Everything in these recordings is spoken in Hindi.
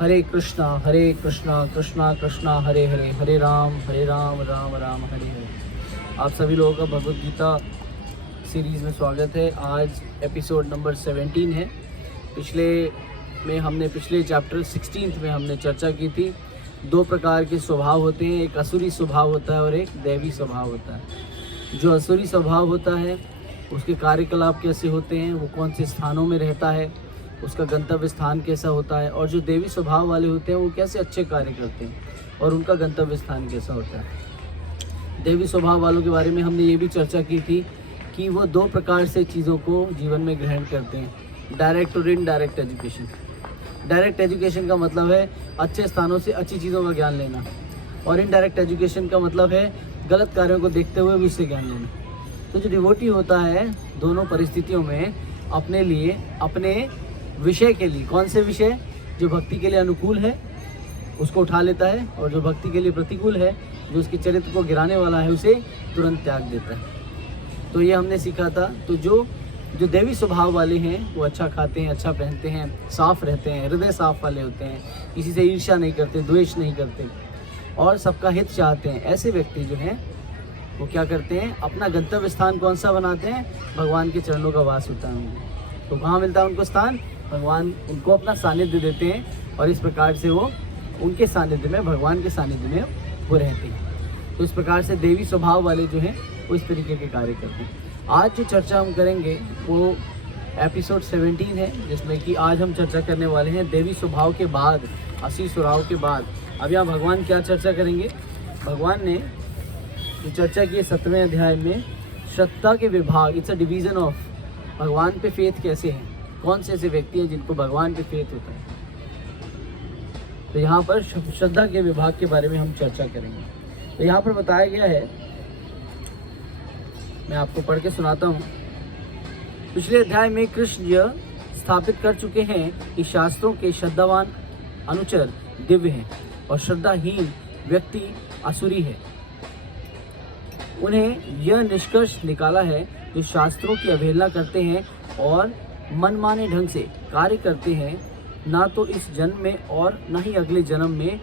हरे कृष्णा कृष्णा कृष्णा हरे हरे, हरे राम राम राम हरे हरे। आप सभी लोगों का भगवद गीता सीरीज़ में स्वागत है। आज एपिसोड नंबर 17 है। पिछले चैप्टर 16 में हमने चर्चा की थी। दो प्रकार के स्वभाव होते हैं, एक असुरी स्वभाव होता है और एक दैवी स्वभाव होता है। जो असुरी स्वभाव होता है उसके कार्यकलाप कैसे होते हैं, वो कौन से स्थानों में रहता है, उसका गंतव्य स्थान कैसा होता है, और जो देवी स्वभाव वाले होते हैं वो कैसे अच्छे कार्य करते हैं और उनका गंतव्य स्थान कैसा होता है। देवी स्वभाव वालों के बारे में हमने ये भी चर्चा की थी कि वो दो प्रकार से चीज़ों को जीवन में ग्रहण करते हैं, डायरेक्ट और इनडायरेक्ट एजुकेशन। डायरेक्ट एजुकेशन का मतलब है अच्छे स्थानों से अच्छी चीज़ों का ज्ञान लेना, और इनडायरेक्ट एजुकेशन का मतलब है गलत कार्यों को देखते हुए भी उससे ज्ञान लेना। तो जो डिवोटी होता है दोनों परिस्थितियों में अपने लिए, अपने विषय के लिए, कौन से विषय, जो भक्ति के लिए अनुकूल है उसको उठा लेता है, और जो भक्ति के लिए प्रतिकूल है, जो उसके चरित्र को गिराने वाला है, उसे तुरंत त्याग देता है। तो ये हमने सीखा था। तो जो देवी स्वभाव वाले हैं वो अच्छा खाते हैं, अच्छा पहनते हैं, साफ रहते हैं, हृदय साफ वाले होते हैं, किसी से ईर्ष्या नहीं करते, द्वेष नहीं करते और सबका हित चाहते हैं। ऐसे व्यक्ति जो हैं वो क्या करते हैं, अपना गंतव्य स्थान कौन सा बनाते हैं, भगवान के चरणों का वास होता है उनको। तो कहाँ मिलता है उनको स्थान, भगवान उनको अपना सानिध्य देते हैं, और इस प्रकार से वो उनके सानिध्य में, भगवान के सानिध्य में वो रहते हैं। तो इस प्रकार से देवी स्वभाव वाले जो हैं वो इस तरीके के कार्य करते हैं। आज जो चर्चा हम करेंगे वो एपिसोड 17 है, जिसमें कि आज हम चर्चा करने वाले हैं देवी स्वभाव के बाद, असुरी स्वभाव के बाद। अब यहाँ भगवान क्या चर्चा करेंगे, भगवान ने जो चर्चा की 7वें अध्याय में श्रद्धा के विभाग, इट्स अ डिवीज़न ऑफ, भगवान पे फेथ कैसे है, कौन से ऐसे व्यक्ति हैं जिनको भगवान पे फेथ होता है। तो यहाँ पर श्रद्धा के विभाग के बारे में हम चर्चा करेंगे। तो यहाँ पर बताया गया है, मैं आपको पढ़ के सुनाता हूँ। पिछले अध्याय में कृष्ण यह स्थापित कर चुके हैं कि शास्त्रों के श्रद्धावान अनुचर दिव्य हैं और श्रद्धाहीन व्यक्ति असुरी है। उन्हें यह निष्कर्ष निकाला है, जो शास्त्रों की अवहेलना करते हैं और मनमाने ढंग से कार्य करते हैं, ना तो इस जन्म में और ना ही अगले जन्म में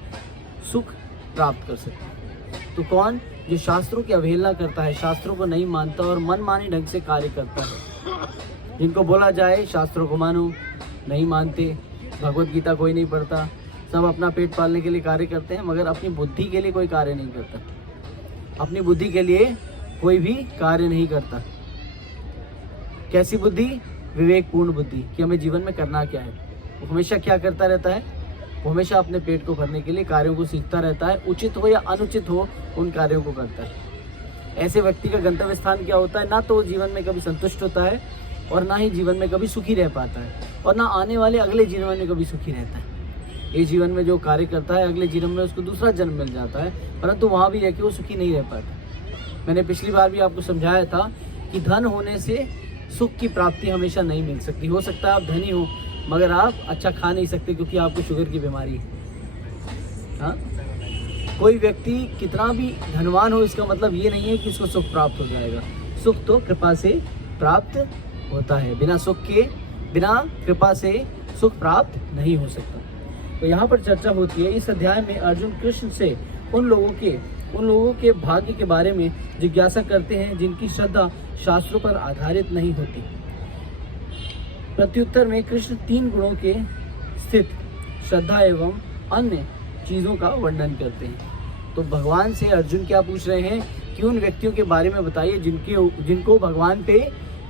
सुख प्राप्त कर सकते हैं। तो कौन, जो शास्त्रों की अवहेलना करता है, शास्त्रों को नहीं मानता और मनमाने ढंग से कार्य करता है। जिनको बोला जाए शास्त्रों को मानो, नहीं मानते, भगवद गीता कोई नहीं पढ़ता, सब अपना पेट पालने के लिए कार्य करते हैं, मगर अपनी बुद्धि के लिए कोई कार्य नहीं करता। अपनी बुद्धि के लिए कोई भी कार्य नहीं करता। कैसी बुद्धि, विवेकपूर्ण बुद्धि, कि हमें जीवन में करना क्या है। वो हमेशा क्या करता रहता है, वो हमेशा अपने पेट को भरने के लिए कार्यों को सीखता रहता है, उचित हो या अनुचित हो उन कार्यों को करता है। ऐसे व्यक्ति का गंतव्य स्थान क्या होता है, ना तो जीवन में कभी संतुष्ट होता है और ना ही जीवन में कभी सुखी रह पाता है, और ना आने वाले अगले जीवन में कभी सुखी रहता है। ये जीवन में जो कार्य करता है, अगले जीवन में उसको दूसरा जन्म मिल जाता है, परंतु वहाँ भी रह के वो सुखी नहीं रह पाता। मैंने पिछली बार भी आपको समझाया था कि धन होने से सुख की प्राप्ति हमेशा नहीं मिल सकती। हो सकता है आप धनी हो मगर आप अच्छा खा नहीं सकते क्योंकि आपको शुगर की बीमारी है। हाँ, कोई व्यक्ति कितना भी धनवान हो, इसका मतलब ये नहीं है कि इसको सुख प्राप्त हो जाएगा। सुख तो कृपा से प्राप्त होता है, बिना सुख के, बिना कृपा से सुख प्राप्त नहीं हो सकता। तो यहाँ पर चर्चा होती है इस अध्याय में, अर्जुन कृष्ण से उन लोगों के भाग्य के बारे में जिज्ञासा करते हैं जिनकी श्रद्धा शास्त्रों पर आधारित नहीं होती। प्रत्युत्तर में कृष्ण 3 गुणों के स्थित श्रद्धा एवं अन्य चीज़ों का वर्णन करते हैं। तो भगवान से अर्जुन क्या पूछ रहे हैं कि उन व्यक्तियों के बारे में बताइए जिनको भगवान पे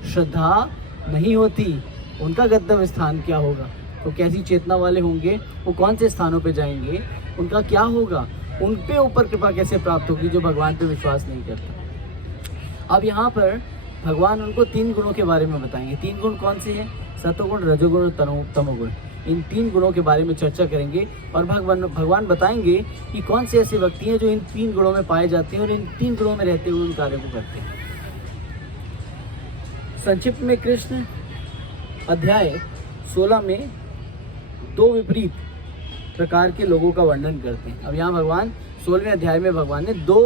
श्रद्धा नहीं होती, उनका गंतव्य स्थान क्या होगा, तो कैसी चेतना वाले होंगे, वो कौन से स्थानों पे जाएंगे, उनका क्या होगा, उन पे ऊपर कृपा कैसे प्राप्त होगी जो भगवान पे विश्वास नहीं करता। अब यहाँ पर भगवान उनको 3 गुणों के बारे में बताएंगे। 3 गुण कौन से हैं, सतोगुण, रजोगुण और तमोगुण। इन 3 गुणों के बारे में चर्चा करेंगे और भगवान बताएंगे कि कौन से ऐसे व्यक्ति हैं जो इन 3 गुणों में पाए जाते हैं और इन 3 गुणों में रहते हुए उन कार्यों को करते हैं। संक्षिप्त में कृष्ण अध्याय 16 में 2 विपरीत प्रकार के लोगों का वर्णन करते हैं। अब यहाँ भगवान 16वें अध्याय में भगवान ने 2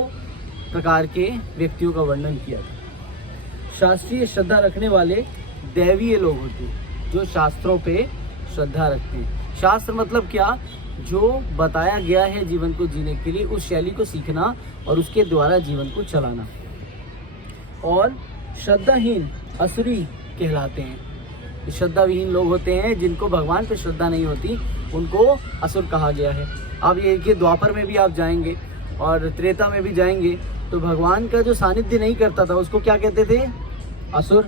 प्रकार के व्यक्तियों का वर्णन किया था। शास्त्रीय श्रद्धा रखने वाले दैवीय लोग होते हैं, जो शास्त्रों पे श्रद्धा रखते हैं। शास्त्र मतलब क्या, जो बताया गया है जीवन को जीने के लिए उस शैली को सीखना और उसके द्वारा जीवन को चलाना। और श्रद्धाहीन असुरी कहलाते हैं। श्रद्धाविहीन लोग होते हैं जिनको भगवान पे श्रद्धा नहीं होती, उनको असुर कहा गया है। अब ये कि द्वापर में भी आप जाएंगे और त्रेता में भी जाएंगे तो भगवान का जो सानिध्य नहीं करता था उसको क्या कहते थे, असुर।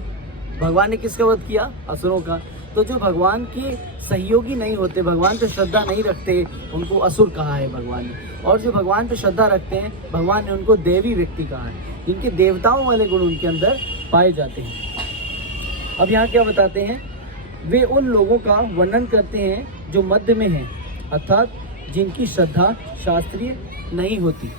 भगवान ने किसका वध किया, असुरों का। तो जो भगवान के सहयोगी नहीं होते, भगवान पे श्रद्धा नहीं रखते, उनको असुर कहा है भगवान ने। और जो भगवान पे श्रद्धा रखते हैं, भगवान ने उनको देवी व्यक्ति कहा है, जिनके देवताओं वाले गुण उनके अंदर पाए जाते हैं। अब यहाँ क्या बताते हैं, वे उन लोगों का वर्णन करते हैं जो मध्य में हैं, अर्थात जिनकी श्रद्धा शास्त्रीय नहीं होती।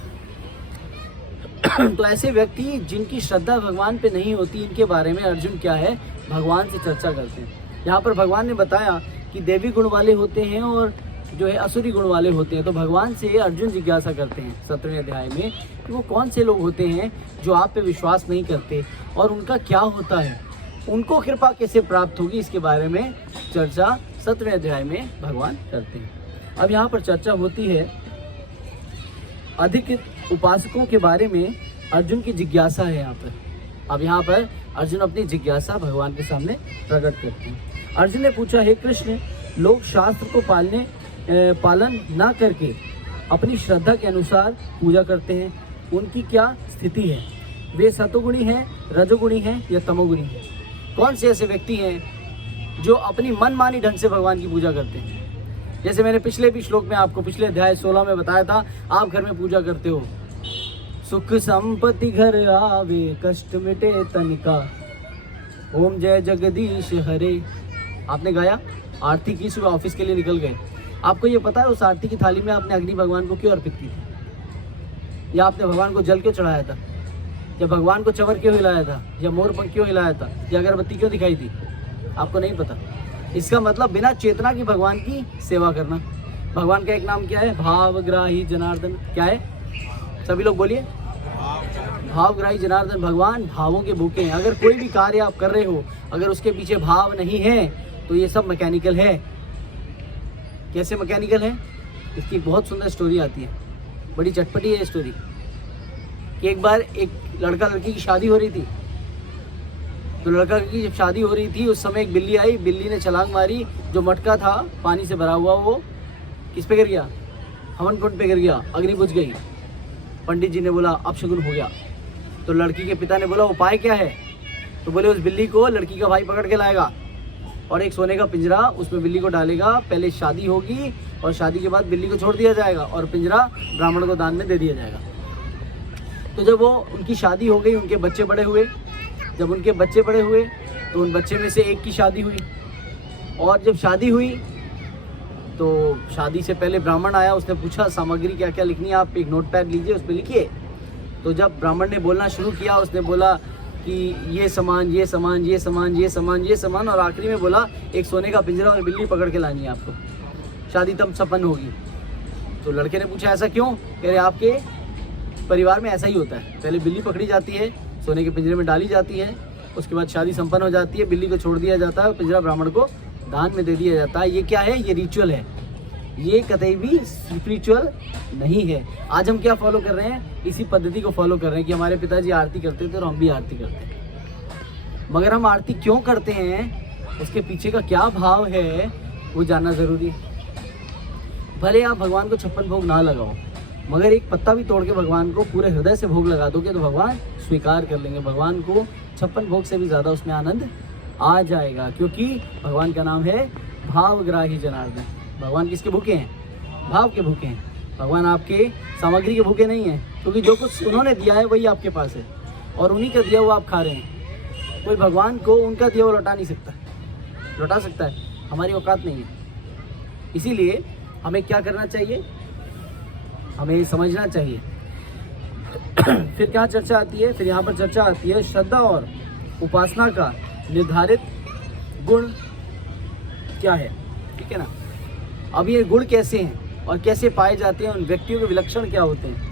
तो ऐसे व्यक्ति जिनकी श्रद्धा भगवान पे नहीं होती, इनके बारे में अर्जुन क्या है, भगवान से चर्चा करते हैं। यहाँ पर भगवान ने बताया कि देवी गुण वाले होते हैं और जो है असुरी गुण वाले होते हैं। तो भगवान से अर्जुन जिज्ञासा करते हैं 17वें अध्याय में कि वो कौन से लोग होते हैं जो आप पे विश्वास नहीं करते और उनका क्या होता है, उनको कृपा कैसे प्राप्त होगी, इसके बारे में चर्चा 17वें अध्याय में भगवान करते हैं। अब यहाँ पर चर्चा होती है अधिक उपासकों के बारे में। अर्जुन की जिज्ञासा है यहाँ पर। अब यहाँ पर अर्जुन अपनी जिज्ञासा भगवान के सामने प्रकट करते हैं। अर्जुन ने पूछा, हे कृष्ण, लोग शास्त्र को पालन ना करके अपनी श्रद्धा के अनुसार पूजा करते हैं, उनकी क्या स्थिति है? वे सतोगुणी हैं, रजोगुणी हैं या तमोगुणी हैं? कौन से ऐसे व्यक्ति हैं जो अपनी मनमानी ढंग से भगवान की पूजा करते हैं? जैसे मैंने पिछले भी श्लोक में आपको पिछले अध्याय 16 में बताया था, आप घर में पूजा करते हो, सुख संपत्ति घर आवे, कष्ट मिटे तनिका, ओम जय जगदीश हरे। आपने गाया, आरती की, सुबह ऑफिस के लिए निकल गए। आपको ये पता है उस आरती की थाली में आपने अग्नि भगवान को क्यों अर्पित की थी, या आपने भगवान को जल क्यों चढ़ाया था, या भगवान को चवर क्यों हिलाया था, या मोर पंख क्यों हिलाया था, या अगरबत्ती क्यों दिखाई थी? आपको नहीं पता। इसका मतलब बिना चेतना की भगवान की सेवा करना। भगवान का एक नाम क्या है, भावग्राही जनार्दन। क्या है, सभी लोग बोलिए, भावग्राही जनार्दन। भगवान भावों के भूखे हैं। अगर कोई भी कार्य आप कर रहे हो, अगर उसके पीछे भाव नहीं है तो ये सब मैकेनिकल है। कैसे मैकेनिकल है? इसकी एक बहुत सुंदर स्टोरी आती है, बड़ी चटपटी है स्टोरी। कि एक बार एक लड़का लड़की की शादी हो रही थी, तो लड़का की जब शादी हो रही थी उस समय एक बिल्ली आई। बिल्ली ने छलांग मारी, जो मटका था पानी से भरा हुआ वो किस पे गिर गया, हवन कुंड पे गिर गया, अग्नि बुझ गई। पंडित जी ने बोला अपशगुन हो गया। तो लड़की के पिता ने बोला उपाय क्या है? तो बोले उस बिल्ली को लड़की का भाई पकड़ के लाएगा और एक सोने का पिंजरा, उसमें बिल्ली को डालेगा, पहले शादी होगी और शादी के बाद बिल्ली को छोड़ दिया जाएगा और पिंजरा ब्राह्मण को दान में दे दिया जाएगा। तो जब वो उनकी शादी हो गई, उनके बच्चे बड़े हुए। जब उनके बच्चे बड़े हुए तो उन बच्चे में से एक की शादी हुई, और जब शादी हुई तो शादी से पहले ब्राह्मण आया, उसने पूछा सामग्री क्या क्या लिखनी है, आप एक नोटपैड लीजिए, उस पर लिखिए। तो जब ब्राह्मण ने बोलना शुरू किया, उसने बोला कि ये सामान, ये सामान, ये सामान, ये सामान, ये सामान, और आखिरी में बोला एक सोने का पिंजरा और बिल्ली पकड़ के लानी है आपको, शादी तब संपन्न होगी। तो लड़के ने पूछा ऐसा क्यों? कह रहे आपके परिवार में ऐसा ही होता है, पहले बिल्ली पकड़ी जाती है, सोने के पिंजरे में डाली जाती है, उसके बाद शादी संपन्न हो जाती है, बिल्ली को छोड़ दिया जाता है और पिंजरा ब्राह्मण को दान में दे दिया जाता है। ये क्या है? ये रिचुअल है, ये कतई भी स्पिरिचुअल नहीं है। आज हम क्या फॉलो कर रहे हैं? इसी पद्धति को फॉलो कर रहे हैं कि हमारे पिताजी आरती करते थे और हम भी आरती करते हैं। मगर हम आरती क्यों करते हैं, उसके पीछे का क्या भाव है, वो जानना ज़रूरी है। भले आप भगवान को 56 भोग ना लगाओ, मगर एक पत्ता भी तोड़ के भगवान को पूरे हृदय से भोग लगा दोगे तो भगवान स्वीकार कर लेंगे। भगवान को 56 भोग से भी ज़्यादा उसमें आनंद आ जाएगा, क्योंकि भगवान का नाम है भावग्राही जनार्दन। भगवान किसके भूखे हैं? भाव के भूखे हैं। भगवान आपके सामग्री के भूखे नहीं हैं, क्योंकि जो कुछ उन्होंने दिया है वही आपके पास है और उन्हीं का दिया हुआ आप खा रहे हैं। कोई भगवान को उनका दिया हुआ लौटा नहीं सकता। लौटा सकता है, हमारी औकात नहीं है। इसीलिए हमें क्या करना चाहिए? हमें समझना चाहिए। फिर क्या चर्चा आती है? फिर यहाँ पर चर्चा आती है श्रद्धा और उपासना का निर्धारित गुण क्या है। ठीक है ना? अब ये गुण कैसे हैं और कैसे पाए जाते हैं, उन व्यक्तियों के विलक्षण क्या होते हैं?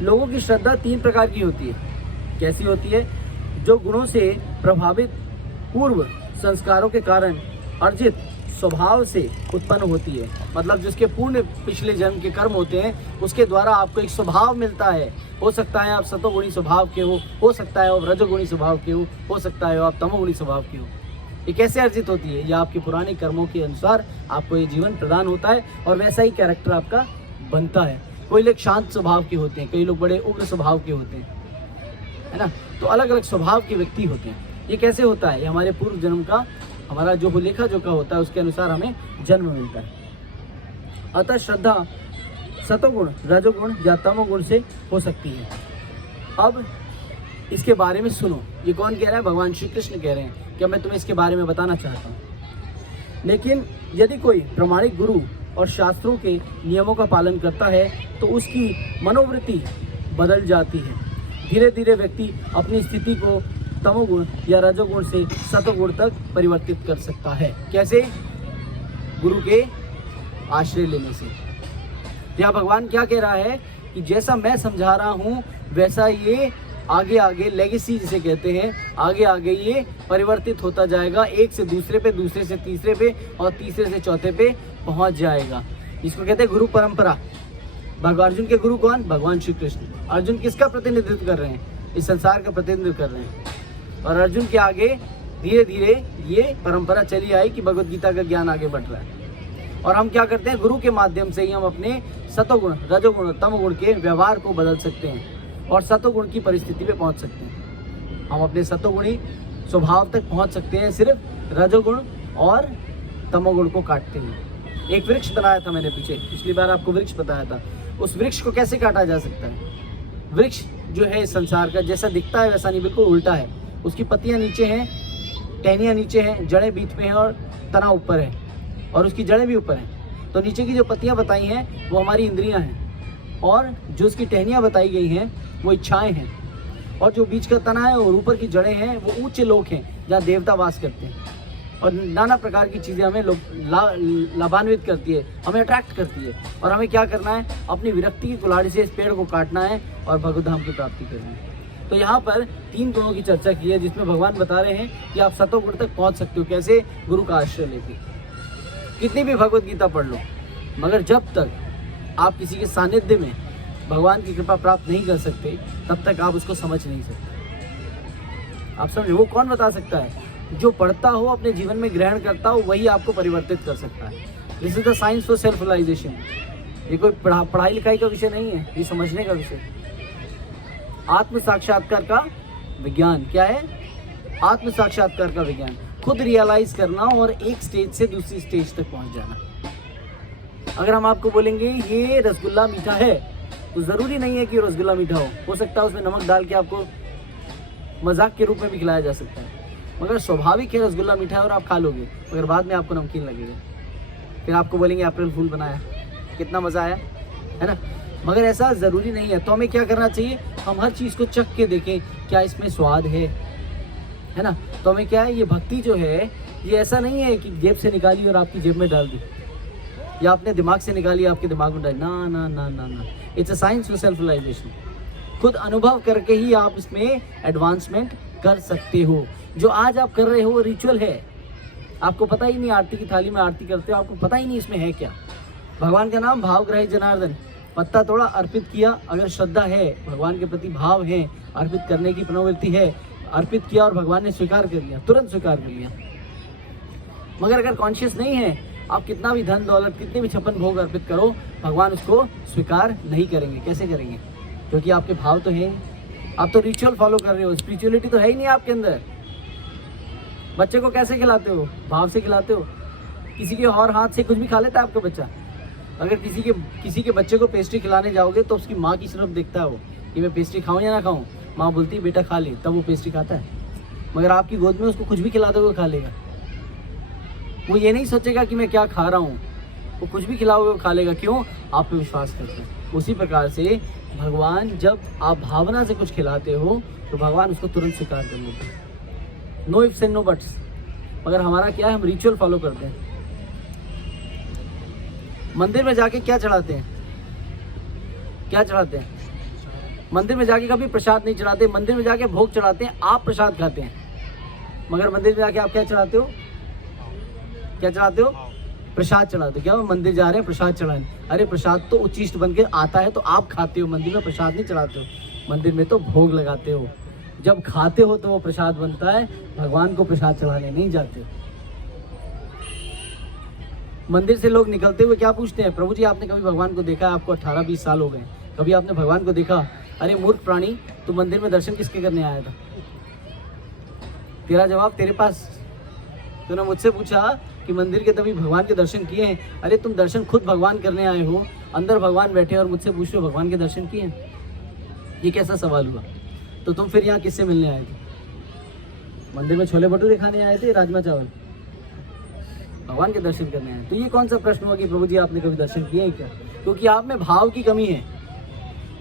लोगों की श्रद्धा 3 प्रकार की होती है। कैसी होती है? जो गुणों से प्रभावित पूर्व संस्कारों के कारण अर्जित स्वभाव से उत्पन्न होती है, मतलब जिसके पूर्ण पिछले जन्म के कर्म होते हैं उसके द्वारा आपको एक स्वभाव मिलता है। हो सकता है आप सतोगुणी स्वभाव के हो सकता है आप रजोगुणी स्वभाव के हो सकता है आप तमोगुणी स्वभाव के हो। ये कैसे अर्जित होती है? ये आपके पुराने कर्मों के अनुसार आपको ये जीवन प्रदान होता है और वैसा ही कैरेक्टर आपका बनता है। कोई लोग शांत स्वभाव के होते हैं, कई लोग बड़े उग्र स्वभाव के होते हैं, है ना। तो अलग अलग स्वभाव के व्यक्ति होते हैं। ये कैसे होता है? ये हमारे पूर्व जन्म का हमारा जो लेखा जोखा होता है उसके अनुसार हमें जन्म मिलता है। अतः श्रद्धा सतोगुण, रजोगुण या तमोगुण से हो सकती है। अब इसके बारे में सुनो, ये कौन कह रहा है? भगवान श्री कृष्ण कह रहे हैं कि मैं तुम्हें इसके बारे में बताना चाहता हूँ। लेकिन यदि कोई प्रामाणिक गुरु और शास्त्रों के नियमों का पालन करता है तो उसकी मनोवृत्ति बदल जाती है। धीरे धीरे व्यक्ति अपनी स्थिति को तमोगुण या रजोगुण से सतोगुण तक परिवर्तित कर सकता है। कैसे? गुरु के आश्रय लेने से। यहाँ भगवान क्या कह रहा है कि जैसा मैं समझा रहा हूँ वैसा ये आगे आगे लेगेसी जिसे कहते हैं, आगे आगे ये परिवर्तित होता जाएगा, एक से दूसरे पे, दूसरे से तीसरे पे और तीसरे से चौथे पे पहुंच जाएगा। इसको कहते हैं गुरु परंपरा। भगवान अर्जुन के गुरु कौन? भगवान श्री कृष्ण। अर्जुन किसका प्रतिनिधित्व कर रहे हैं? इस संसार का प्रतिनिधित्व कर रहे हैं। और अर्जुन के आगे धीरे धीरे ये परंपरा चली आई कि भगवद गीता का ज्ञान आगे बढ़ रहा है। और हम क्या करते हैं? गुरु के माध्यम से ही हम अपने सतोगुण, रजोगुण और तमोगुण के व्यवहार को बदल सकते हैं और सतोगुण की परिस्थिति पे पहुंच सकते हैं। हम अपने सतोगुणी स्वभाव तक पहुंच सकते हैं सिर्फ रजोगुण और तमोगुण को काटते हैं। एक वृक्ष बनाया था मैंने पीछे, पिछली बार आपको वृक्ष बताया था। उस वृक्ष को कैसे काटा जा सकता है? वृक्ष जो है इस संसार का जैसा दिखता है वैसा नहीं, बिल्कुल उल्टा है। उसकी पत्तियां नीचे हैं, टहनियाँ नीचे हैं, जड़ें बीच में हैं और तना ऊपर है और उसकी जड़ें भी ऊपर हैं। तो नीचे की जो पत्तियां बताई हैं वो हमारी इंद्रियां हैं और जो उसकी टहनियाँ बताई गई हैं वो इच्छाएं हैं और जो बीच का तना है और ऊपर की जड़ें हैं वो उच्च लोक हैं जहाँ देवता वास करते हैं। और नाना प्रकार की चीज़ें हमें लाभान्वित करती है, हमें अट्रैक्ट करती है। और हमें क्या करना है? अपनी विरक्ति की कुल्हाड़ी से इस पेड़ को काटना है और भगवत धाम की प्राप्ति करनी है। तो यहाँ पर 3 गुणों की चर्चा की है जिसमें भगवान बता रहे हैं कि आप सतोगुण तक पहुँच सकते हो। कैसे? गुरु का आश्रय लेके। कितनी भी भगवत गीता पढ़ लो, मगर जब तक आप किसी के सानिध्य में भगवान की कृपा प्राप्त नहीं कर सकते तब तक आप उसको समझ नहीं सकते। आप समझे? वो कौन बता सकता है? जो पढ़ता हो, अपने जीवन में ग्रहण करता हो, वही आपको परिवर्तित कर सकता है। This is the science for self realization. ये कोई पढ़ाई लिखाई का विषय नहीं है, ये समझने का विषय। आत्म साक्षात्कार का विज्ञान क्या है? आत्म साक्षात्कार का विज्ञान खुद रियलाइज करना और एक स्टेज से दूसरी स्टेज तक पहुंच जाना। अगर हम आपको बोलेंगे ये रसगुल्ला मीठा है तो ज़रूरी नहीं है कि रसगुल्ला मीठा हो सकता है उसमें नमक डाल के आपको मजाक के रूप में भी खिलाया जा सकता है। मगर स्वाभाविक है रसगुल्ला मीठा है और आप खा लोगे, मगर बाद में आपको नमकीन लगेगा। फिर आपको बोलेंगे अप्रैल फूल बनाया, कितना मज़ा आया, है ना। मगर ऐसा ज़रूरी नहीं है। तो हमें क्या करना चाहिए? हम हर चीज़ को चख के देखें क्या इसमें स्वाद है ना। तो हमें क्या है, ये भक्ति जो है ये ऐसा नहीं है कि जेब से निकाली और आपकी जेब में डाल दी या अपने दिमाग से निकाली आपके दिमाग में डाली। ना ना ना ना ना, it's a science for self realization. खुद अनुभव करके ही आप इसमें एडवांसमेंट कर सकते हो। जो आज आप कर रहे हो वो रिचुअल है, आपको पता ही नहीं। आरती की थाली में आरती करते हो, आपको पता ही नहीं इसमें है क्या। भगवान का नाम भावग्राही जनार्दन, पत्ता तोड़ा, अर्पित किया। अगर श्रद्धा है, भगवान के प्रति भाव है, अर्पित करने की प्रवृत्ति है, अर्पित किया और भगवान ने स्वीकार कर लिया, तुरंत स्वीकार कर लिया। मगर अगर कॉन्शियस नहीं है, आप कितना भी धन दौलत, कितने भी छप्पन भोग अर्पित करो, भगवान उसको स्वीकार नहीं करेंगे। कैसे करेंगे? क्योंकि आपके भाव तो है, आप तो रिचुअल फॉलो कर रहे हो, स्पिरिचुअलिटी तो है ही नहीं आपके अंदर। बच्चे को कैसे खिलाते हो? भाव से खिलाते हो। किसी के और हाथ से कुछ भी खा लेता है आपका बच्चा? अगर किसी के बच्चे को पेस्ट्री खिलाने जाओगे तो उसकी माँ की तरफ देखता है वो कि मैं पेस्ट्री खाऊं या ना खाऊं। माँ बोलती है बेटा खा ले, तब वो पेस्ट्री खाता है। मगर आपकी गोद में उसको कुछ भी खिला दोगे खा लेगा। वो ये नहीं सोचेगा कि मैं क्या खा रहा हूँ, वो कुछ भी खिलाओगे वो खा लेगा। क्यों? आप पे विश्वास करते हैं। उसी प्रकार से भगवान जब आप भावना से कुछ खिलाते हो तो भगवान उसको तुरंत स्वीकार कर लेते हैं। No ifs and no buts. मगर हमारा क्या है, हम रिचुअल फॉलो करते हैं। मंदिर में जाके क्या चढ़ाते हैं? क्या चढ़ाते हैं? मंदिर में जाके कभी प्रसाद नहीं चढ़ाते। मंदिर में जाके भोग चढ़ाते हैं, आप प्रसाद खाते हैं। मगर मंदिर में जाके आप क्या चढ़ाते हो? क्या चढ़ाते हो? प्रसाद चढ़ा दो। क्या वो मंदिर जा रहे हैं प्रसाद चढ़ाने? अरे प्रसाद तो उच्चिष्ट बन के आता है तो आप खाते हो, मंदिर में प्रसाद नहीं चढ़ाते हो, मंदिर में तो भोग लगाते हो। जब खाते हो तो वो प्रसाद बनता है, भगवान को प्रसाद चढ़ाने नहीं जाते। मंदिर से लोग निकलते हुए क्या पूछते हैं? प्रभु जी आपने कभी भगवान को देखा? आपको 18-20 साल हो गए, कभी आपने भगवान को देखा? अरे मूर्ख प्राणी, तू मंदिर में दर्शन किसके करने आया था? तेरा जवाब तेरे पास। तूने मुझसे पूछा कि मंदिर के तभी भगवान के दर्शन किए हैं? अरे तुम दर्शन खुद भगवान करने आए हो, अंदर भगवान बैठे और मुझसे पूछ रहे हो भगवान के दर्शन किए हैं? ये कैसा सवाल हुआ? तो तुम फिर यहाँ किससे मिलने आए थे? मंदिर में छोले भटूरे खाने आए थे, राजमा चावल? भगवान के दर्शन करने आए। तो ये कौन सा प्रश्न हुआ कि प्रभु जी आपने कभी दर्शन किए हैं क्या? क्योंकि आप में भाव की कमी है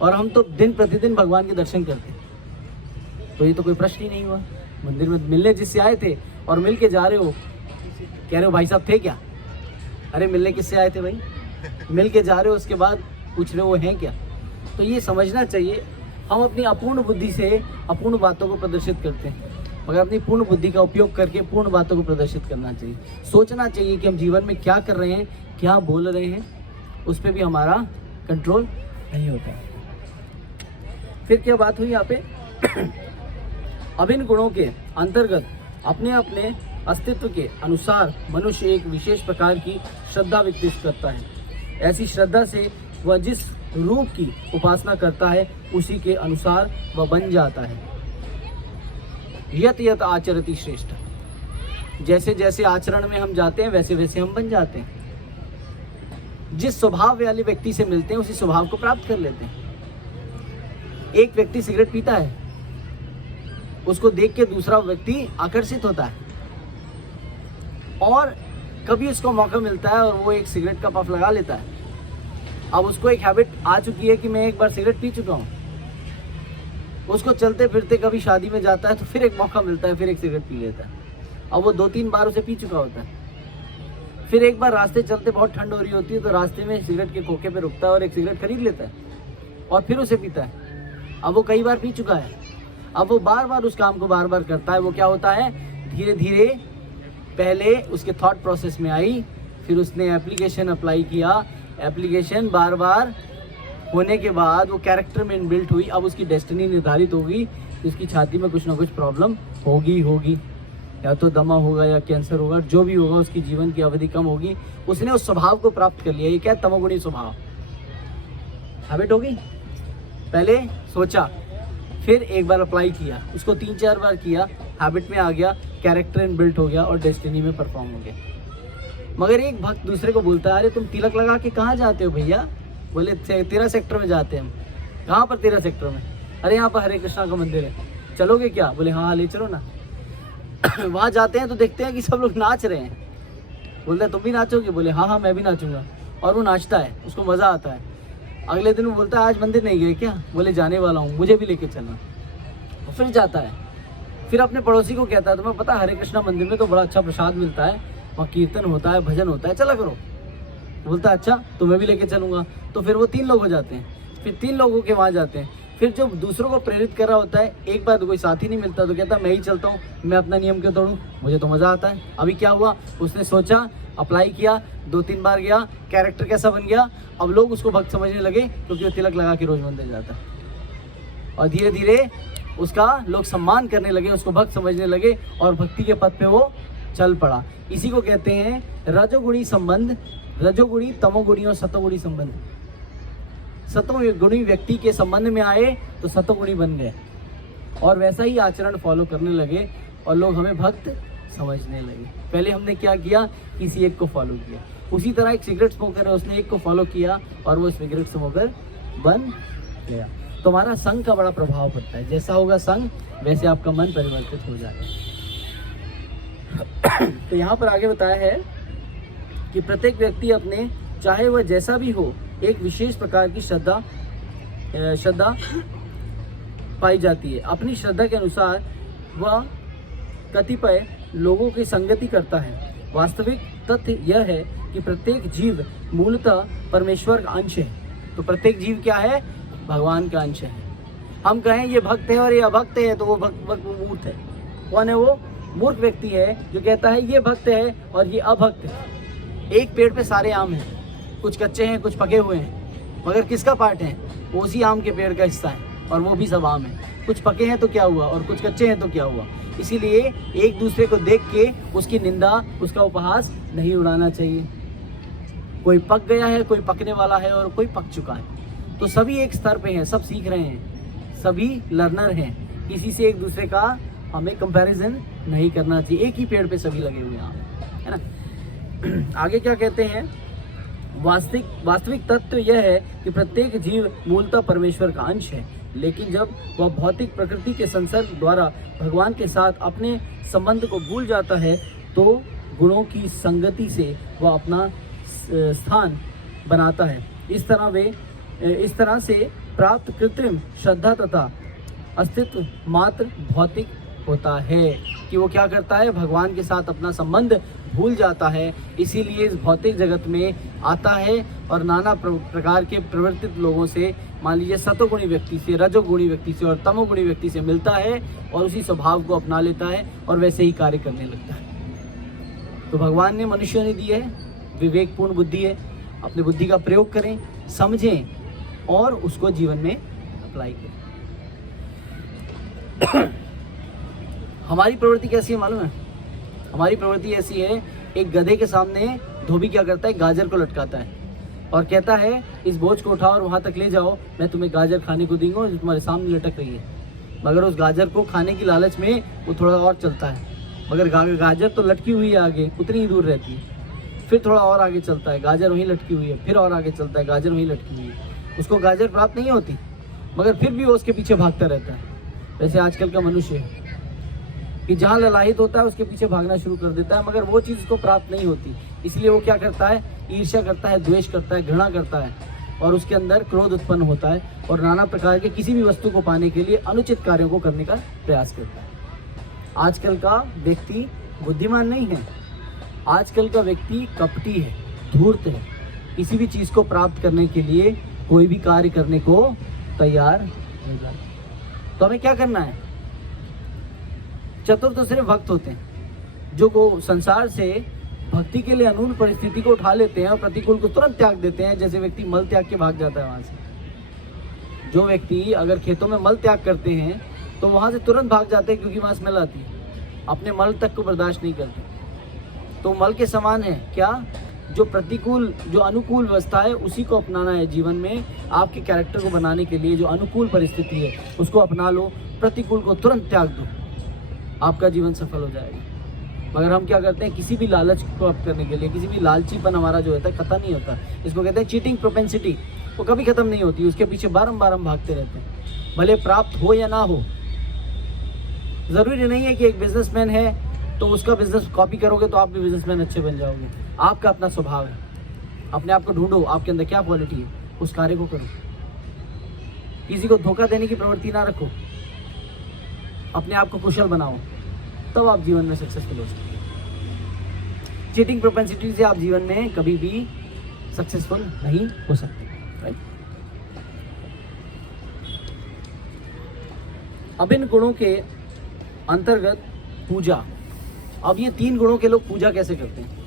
और हम तो दिन प्रतिदिन भगवान के दर्शन करते हैं। तो ये तो कोई प्रश्न ही नहीं हुआ। मंदिर में मिलने जिससे आए थे और मिल के जा रहे हो, कह रहे हो भाई साहब थे क्या? अरे मिलने किससे आए थे भाई? मिल के जा रहे हो, उसके बाद पूछ रहे हो वो हैं क्या? तो ये समझना चाहिए, हम अपनी अपूर्ण बुद्धि से अपूर्ण बातों को प्रदर्शित करते हैं, मगर अपनी पूर्ण बुद्धि का उपयोग करके पूर्ण बातों को प्रदर्शित करना चाहिए। सोचना चाहिए कि हम जीवन में क्या कर रहे हैं, क्या बोल रहे हैं, उस पर भी हमारा कंट्रोल नहीं होता है। फिर क्या बात हुई यहाँ पे? अभिन्न गुणों के अंतर्गत अपने अपने अस्तित्व के अनुसार मनुष्य एक विशेष प्रकार की श्रद्धा विकसित करता है। ऐसी श्रद्धा से वह जिस रूप की उपासना करता है उसी के अनुसार वह बन जाता है। यत यत आचरति श्रेष्ठ, जैसे जैसे आचरण में हम जाते हैं वैसे वैसे हम बन जाते हैं। जिस स्वभाव वाले व्यक्ति से मिलते हैं उसी स्वभाव को प्राप्त कर लेते हैं। एक व्यक्ति सिगरेट पीता है, उसको देख के दूसरा व्यक्ति आकर्षित होता है और कभी उसको मौका मिलता है और वो एक सिगरेट का पफ लगा लेता है। अब उसको एक हैबिट आ चुकी है कि मैं एक बार सिगरेट पी चुका हूँ। उसको चलते फिरते कभी शादी में जाता है तो फिर एक मौका मिलता है, फिर एक सिगरेट पी लेता है। अब वो 2-3 बार उसे पी चुका होता है। फिर एक बार रास्ते चलते बहुत ठंड हो रही होती है तो रास्ते में सिगरेट के खोखे पे रुकता है और एक सिगरेट खरीद लेता है और फिर उसे पीता है। अब वो कई बार पी चुका है, अब वो बार बार उस काम को बार बार करता है। वो क्या होता है, धीरे धीरे पहले उसके थॉट प्रोसेस में आई, फिर उसने एप्लीकेशन अप्लाई किया, एप्लीकेशन बार बार होने के बाद वो कैरेक्टर में इनबिल्ट हुई। अब उसकी डेस्टिनी निर्धारित होगी, उसकी छाती में कुछ ना कुछ प्रॉब्लम होगी, या तो दमा होगा या कैंसर होगा, जो भी होगा उसकी जीवन की अवधि कम होगी। उसने उस स्वभाव को प्राप्त कर लिया। ये क्या? तमोगुणी स्वभाव, हैबिट होगी। पहले सोचा, फिर एक बार अप्लाई किया, उसको 3-4 बार किया, हैबिट में आ गया, कैरेक्टर इनबिल्ट हो गया और डेस्टिनी में परफॉर्म हो गया। मगर एक भक्त दूसरे को बोलता है, अरे तुम तिलक लगा के कहाँ जाते हो भैया? बोले 13 सेक्टर में जाते हैं हम। कहाँ पर 13 सेक्टर में? अरे यहाँ पर हरे कृष्णा का मंदिर है, चलोगे क्या? बोले हाँ ले चलो ना। वहाँ जाते हैं तो देखते हैं कि सब लोग नाच रहे हैं। बोलते हैं तुम भी नाचोगे? बोले हाँ मैं भी नाचूंगा। और वो नाचता है, उसको मज़ा आता है। अगले दिन वो बोलता है आज मंदिर नहीं गए क्या? बोले जाने वाला हूँ, मुझे भी लेके चलना। और फिर जाता है, फिर अपने पड़ोसी को कहता है तुम्हें पता हरे कृष्णा मंदिर में तो बड़ा अच्छा प्रसाद मिलता है, वहाँ कीर्तन होता है, भजन होता है, चला करो। बोलता है अच्छा तुम्हें भी लेके चलूँगा। तो फिर वो 3 लोग हो जाते हैं, फिर 3 लोगों के वहाँ जाते हैं। फिर जो दूसरों को प्रेरित कर रहा होता है, एक बार कोई साथी नहीं मिलता तो कहता मैं ही चलता हूँ, मैं अपना नियम क्यों तोड़ूँ, मुझे तो मज़ा आता है। अभी क्या हुआ, उसने सोचा, अप्लाई किया, 2-3 बार गया, कैरेक्टर कैसा बन गया। अब लोग उसको भक्त समझने लगे क्योंकि वो तिलक लगा के रोज मंदिर जाता है। और धीरे धीरे उसका लोग सम्मान करने लगे, उसको भक्त समझने लगे और भक्ति के पथ पे वो चल पड़ा। इसी को कहते हैं रजोगुणी संबंध, रजोगुणी, तमोगुणी और सतोगुणी संबंध। सतोगुणी व्यक्ति के संबंध में आए तो सतोगुणी बन गए और वैसा ही आचरण फॉलो करने लगे और लोग हमें भक्त समझने लगे। पहले हमने क्या किया, किसी एक को फॉलो किया। उसी तरह एक सिगरेट स्मोकर है, उसने एक को फॉलो किया और वो सिगरेट स्मोकर बन गया। तो हमारा संग का बड़ा प्रभाव पड़ता है, जैसा होगा संग वैसे आपका मन परिवर्तित हो जाएगा। तो यहाँ पर आगे बताया है कि प्रत्येक व्यक्ति अपने, चाहे वह जैसा भी हो, एक विशेष प्रकार की श्रद्धा पाई जाती है। अपनी श्रद्धा के अनुसार वह कतिपय लोगों की संगति करता है। वास्तविक तथ्य यह है कि प्रत्येक जीव मूलतः परमेश्वर का अंश है। तो प्रत्येक जीव क्या है? भगवान का अंश है। हम कहें ये भक्त है और ये अभक्त है तो वो मूर्ख है। कौन है वो? मूर्ख व्यक्ति है जो कहता है ये भक्त है और ये अभक्त है। एक पेड़ पे सारे आम हैं, कुछ कच्चे हैं कुछ पके हुए हैं, मगर किसका पार्ट है? वो उसी आम के पेड़ का हिस्सा है, और वो भी सब आम है। कुछ पके हैं तो क्या हुआ, और कुछ कच्चे हैं तो क्या हुआ। इसीलिए एक दूसरे को देख के उसकी निंदा, उसका उपहास नहीं उड़ाना चाहिए। कोई पक गया है, कोई पकने वाला है, और कोई पक चुका है, तो सभी एक स्तर पे हैं, सब सीख रहे हैं, सभी लर्नर हैं। किसी से एक दूसरे का हमें कंपैरिजन नहीं करना चाहिए, एक ही पेड़ पे सभी लगे हुए हैं आम, है ना। आगे क्या कहते हैं? वास्तविक तत्व यह है कि प्रत्येक जीव मूलतः परमेश्वर का अंश है, लेकिन जब वह भौतिक प्रकृति के संसर्ग द्वारा भगवान के साथ अपने संबंध को भूल जाता है, तो गुणों की संगति से वह अपना स्थान बनाता है। इस तरह से प्राप्त कृत्रिम श्रद्धा तथा अस्तित्व मात्र भौतिक होता है, कि वो क्या करता है? भगवान के साथ अपना संबंध भूल जाता है, इसीलिए इस भौतिक जगत में आता है और नाना प्रकार के प्रवर्तित लोगों से, मान लीजिए सतोगुणी व्यक्ति से, रजोगुणी व्यक्ति से और तमोगुणी व्यक्ति से मिलता है, और उसी स्वभाव को अपना लेता है और वैसे ही कार्य करने लगता है। तो भगवान ने मनुष्य ने दी है विवेकपूर्ण बुद्धि है, अपनी बुद्धि का प्रयोग करें, समझें और उसको जीवन में अप्लाई करें। हमारी प्रवृत्ति कैसी है मालूम है? हमारी प्रवृत्ति ऐसी है, एक गधे के सामने धोबी क्या करता है? गाजर को लटकाता है और कहता है इस बोझ को उठाओ और वहाँ तक ले जाओ, मैं तुम्हें गाजर खाने को दूंगा जो तुम्हारे सामने लटक रही है। मगर उस गाजर को खाने की लालच में वो थोड़ा और चलता है, मगर गाजर तो लटकी हुई है आगे, उतनी ही दूर रहती है। फिर थोड़ा और आगे चलता है, गाजर वहीं लटकी हुई है, फिर और आगे चलता है, गाजर वहीं लटकी हुई है। उसको गाजर प्राप्त नहीं होती, मगर फिर भी वो उसके पीछे भागता रहता है। वैसे आजकल का मनुष्य है कि जहाँ ललाहित होता है उसके पीछे भागना शुरू कर देता है, मगर वो चीज़ उसको प्राप्त नहीं होती, इसलिए वो क्या करता है? ईर्ष्या करता है, द्वेष करता है, घृणा करता है, और उसके अंदर क्रोध उत्पन्न होता है, और नाना प्रकार के किसी भी वस्तु को पाने के लिए अनुचित कार्यों को करने का प्रयास करता है। आजकल का व्यक्ति बुद्धिमान नहीं है, आजकल का व्यक्ति कपटी है, धूर्त है, किसी भी चीज़ को प्राप्त करने के लिए कोई भी कार्य करने को तैयार नहीं है। तो हमें क्या करना है? चतुर तो सिर्फ भक्त होते हैं जो को संसार से भक्ति के लिए अनुकूल परिस्थिति को उठा लेते हैं और प्रतिकूल को तुरंत त्याग देते हैं। जैसे व्यक्ति मल त्याग के भाग जाता है वहाँ से। जो व्यक्ति अगर खेतों में मल त्याग करते हैं तो वहाँ से तुरंत भाग जाते हैं, क्योंकि वहाँ स्मेल आती है, अपने मल तक को बर्दाश्त नहीं करते। तो मल के समान है क्या? जो प्रतिकूल, जो अनुकूल व्यवस्था है उसी को अपनाना है जीवन में। आपके कैरेक्टर को बनाने के लिए जो अनुकूल परिस्थिति है उसको अपना लो, प्रतिकूल को तुरंत त्याग दो, आपका जीवन सफल हो जाएगा। मगर हम क्या करते हैं? किसी भी लालच को प्राप्त करने के लिए, किसी भी लालचीपन हमारा जो होता है खत्म नहीं होता, इसको कहते हैं चीटिंग प्रोपेंसिटी, वो कभी खत्म नहीं होती, उसके पीछे बारंबार हम भागते रहते हैं, भले प्राप्त हो या ना हो। ज़रूरी नहीं है कि एक बिजनेसमैन है तो उसका बिजनेस कॉपी करोगे तो आप भी बिजनेसमैन अच्छे बन जाओगे। आपका अपना स्वभाव है, अपने आप को ढूंढो, आपके अंदर क्या क्वालिटी है, उस कार्य को करो। किसी को धोखा देने की प्रवृत्ति ना रखो, अपने आप को कुशल बनाओ, तब आप जीवन में सक्सेसफुल हो सकते हैं। चीटिंग प्रोपेंसिटी से आप जीवन में कभी भी सक्सेसफुल नहीं हो सकते, राइट। अब इन गुणों के अंतर्गत पूजा, अब ये 3 गुणों के लोग पूजा कैसे करते हैं?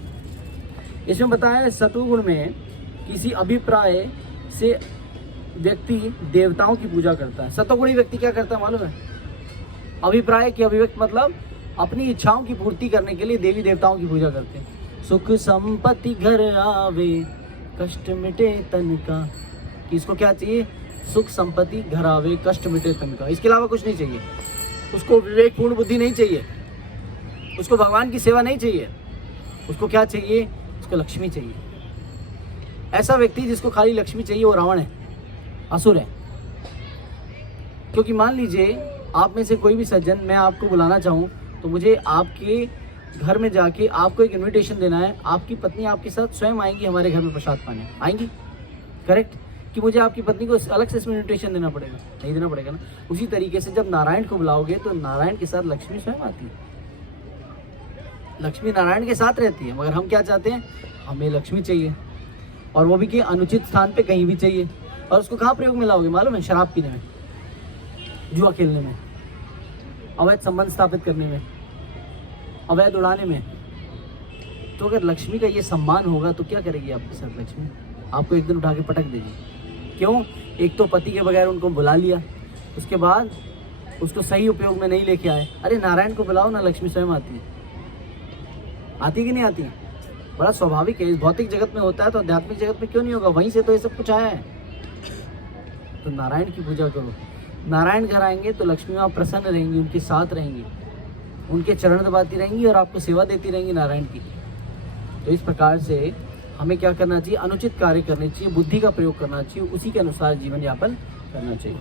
इसमें बताया है सतोगुण में किसी अभिप्राय से व्यक्ति देवताओं की पूजा करता है। सतोगुणी व्यक्ति क्या करता है मालूम है? अभिप्राय की अभिव्यक्त मतलब अपनी इच्छाओं की पूर्ति करने के लिए देवी देवताओं की पूजा करते हैं। सुख संपत्ति घर आवे, कष्ट मिटे तन का, कि इसको क्या चाहिए? सुख संपत्ति घर आवे, कष्ट मिटे तन का, इसके अलावा कुछ नहीं चाहिए। उसको विवेकपूर्ण बुद्धि नहीं चाहिए, उसको भगवान की सेवा नहीं चाहिए, उसको क्या चाहिए? उसको लक्ष्मी चाहिए। ऐसा व्यक्ति जिसको खाली लक्ष्मी चाहिए वो रावण है, असुर है। क्योंकि मान लीजिए आप में से कोई भी सज्जन, मैं आपको बुलाना चाहूँ तो मुझे आपके घर में जाके आपको एक इनविटेशन देना है, आपकी पत्नी आपके साथ स्वयं आएंगी हमारे घर में प्रसाद पाने, आएंगी, करेक्ट? कि मुझे आपकी पत्नी को अलग से इसमें इन्विटेशन देना पड़ेगा? नहीं देना पड़ेगा ना। उसी तरीके से जब नारायण को बुलाओगे तो नारायण के साथ लक्ष्मी स्वयं आती है, लक्ष्मी नारायण के साथ रहती है। मगर हम क्या चाहते हैं? हमें लक्ष्मी चाहिए, और वो भी कि अनुचित स्थान पे कहीं भी चाहिए। और उसको कहाँ प्रयोग में लाओगे मालूम है? शराब पीने में, जुआ खेलने में, अवैध संबंध स्थापित करने में, अवैध उड़ाने में, तो अगर लक्ष्मी का ये सम्मान होगा तो क्या करेगी आपके साथ लक्ष्मी? आपको एक दिन उठा के पटक देगी। क्यों? एक तो पति के बगैर उनको बुला लिया, उसके बाद उसको सही उपयोग में नहीं लेके आए। अरे नारायण को बुलाओ ना, लक्ष्मी स्वयं आती है। आती कि नहीं आती? बड़ा स्वाभाविक है। इस भौतिक जगत में होता है तो आध्यात्मिक जगत में क्यों नहीं होगा? वहीं से तो ये सब कुछ आया है। तो नारायण की पूजा करो। नारायण घर आएंगे तो लक्ष्मी वहाँ प्रसन्न रहेंगी, उनके साथ रहेंगी, उनके चरण दबाती रहेंगी और आपको सेवा देती रहेंगी नारायण की। तो इस प्रकार से हमें क्या करना चाहिए? अनुचित कार्य करने चाहिए, बुद्धि का प्रयोग करना चाहिए, उसी के अनुसार जीवन यापन करना चाहिए।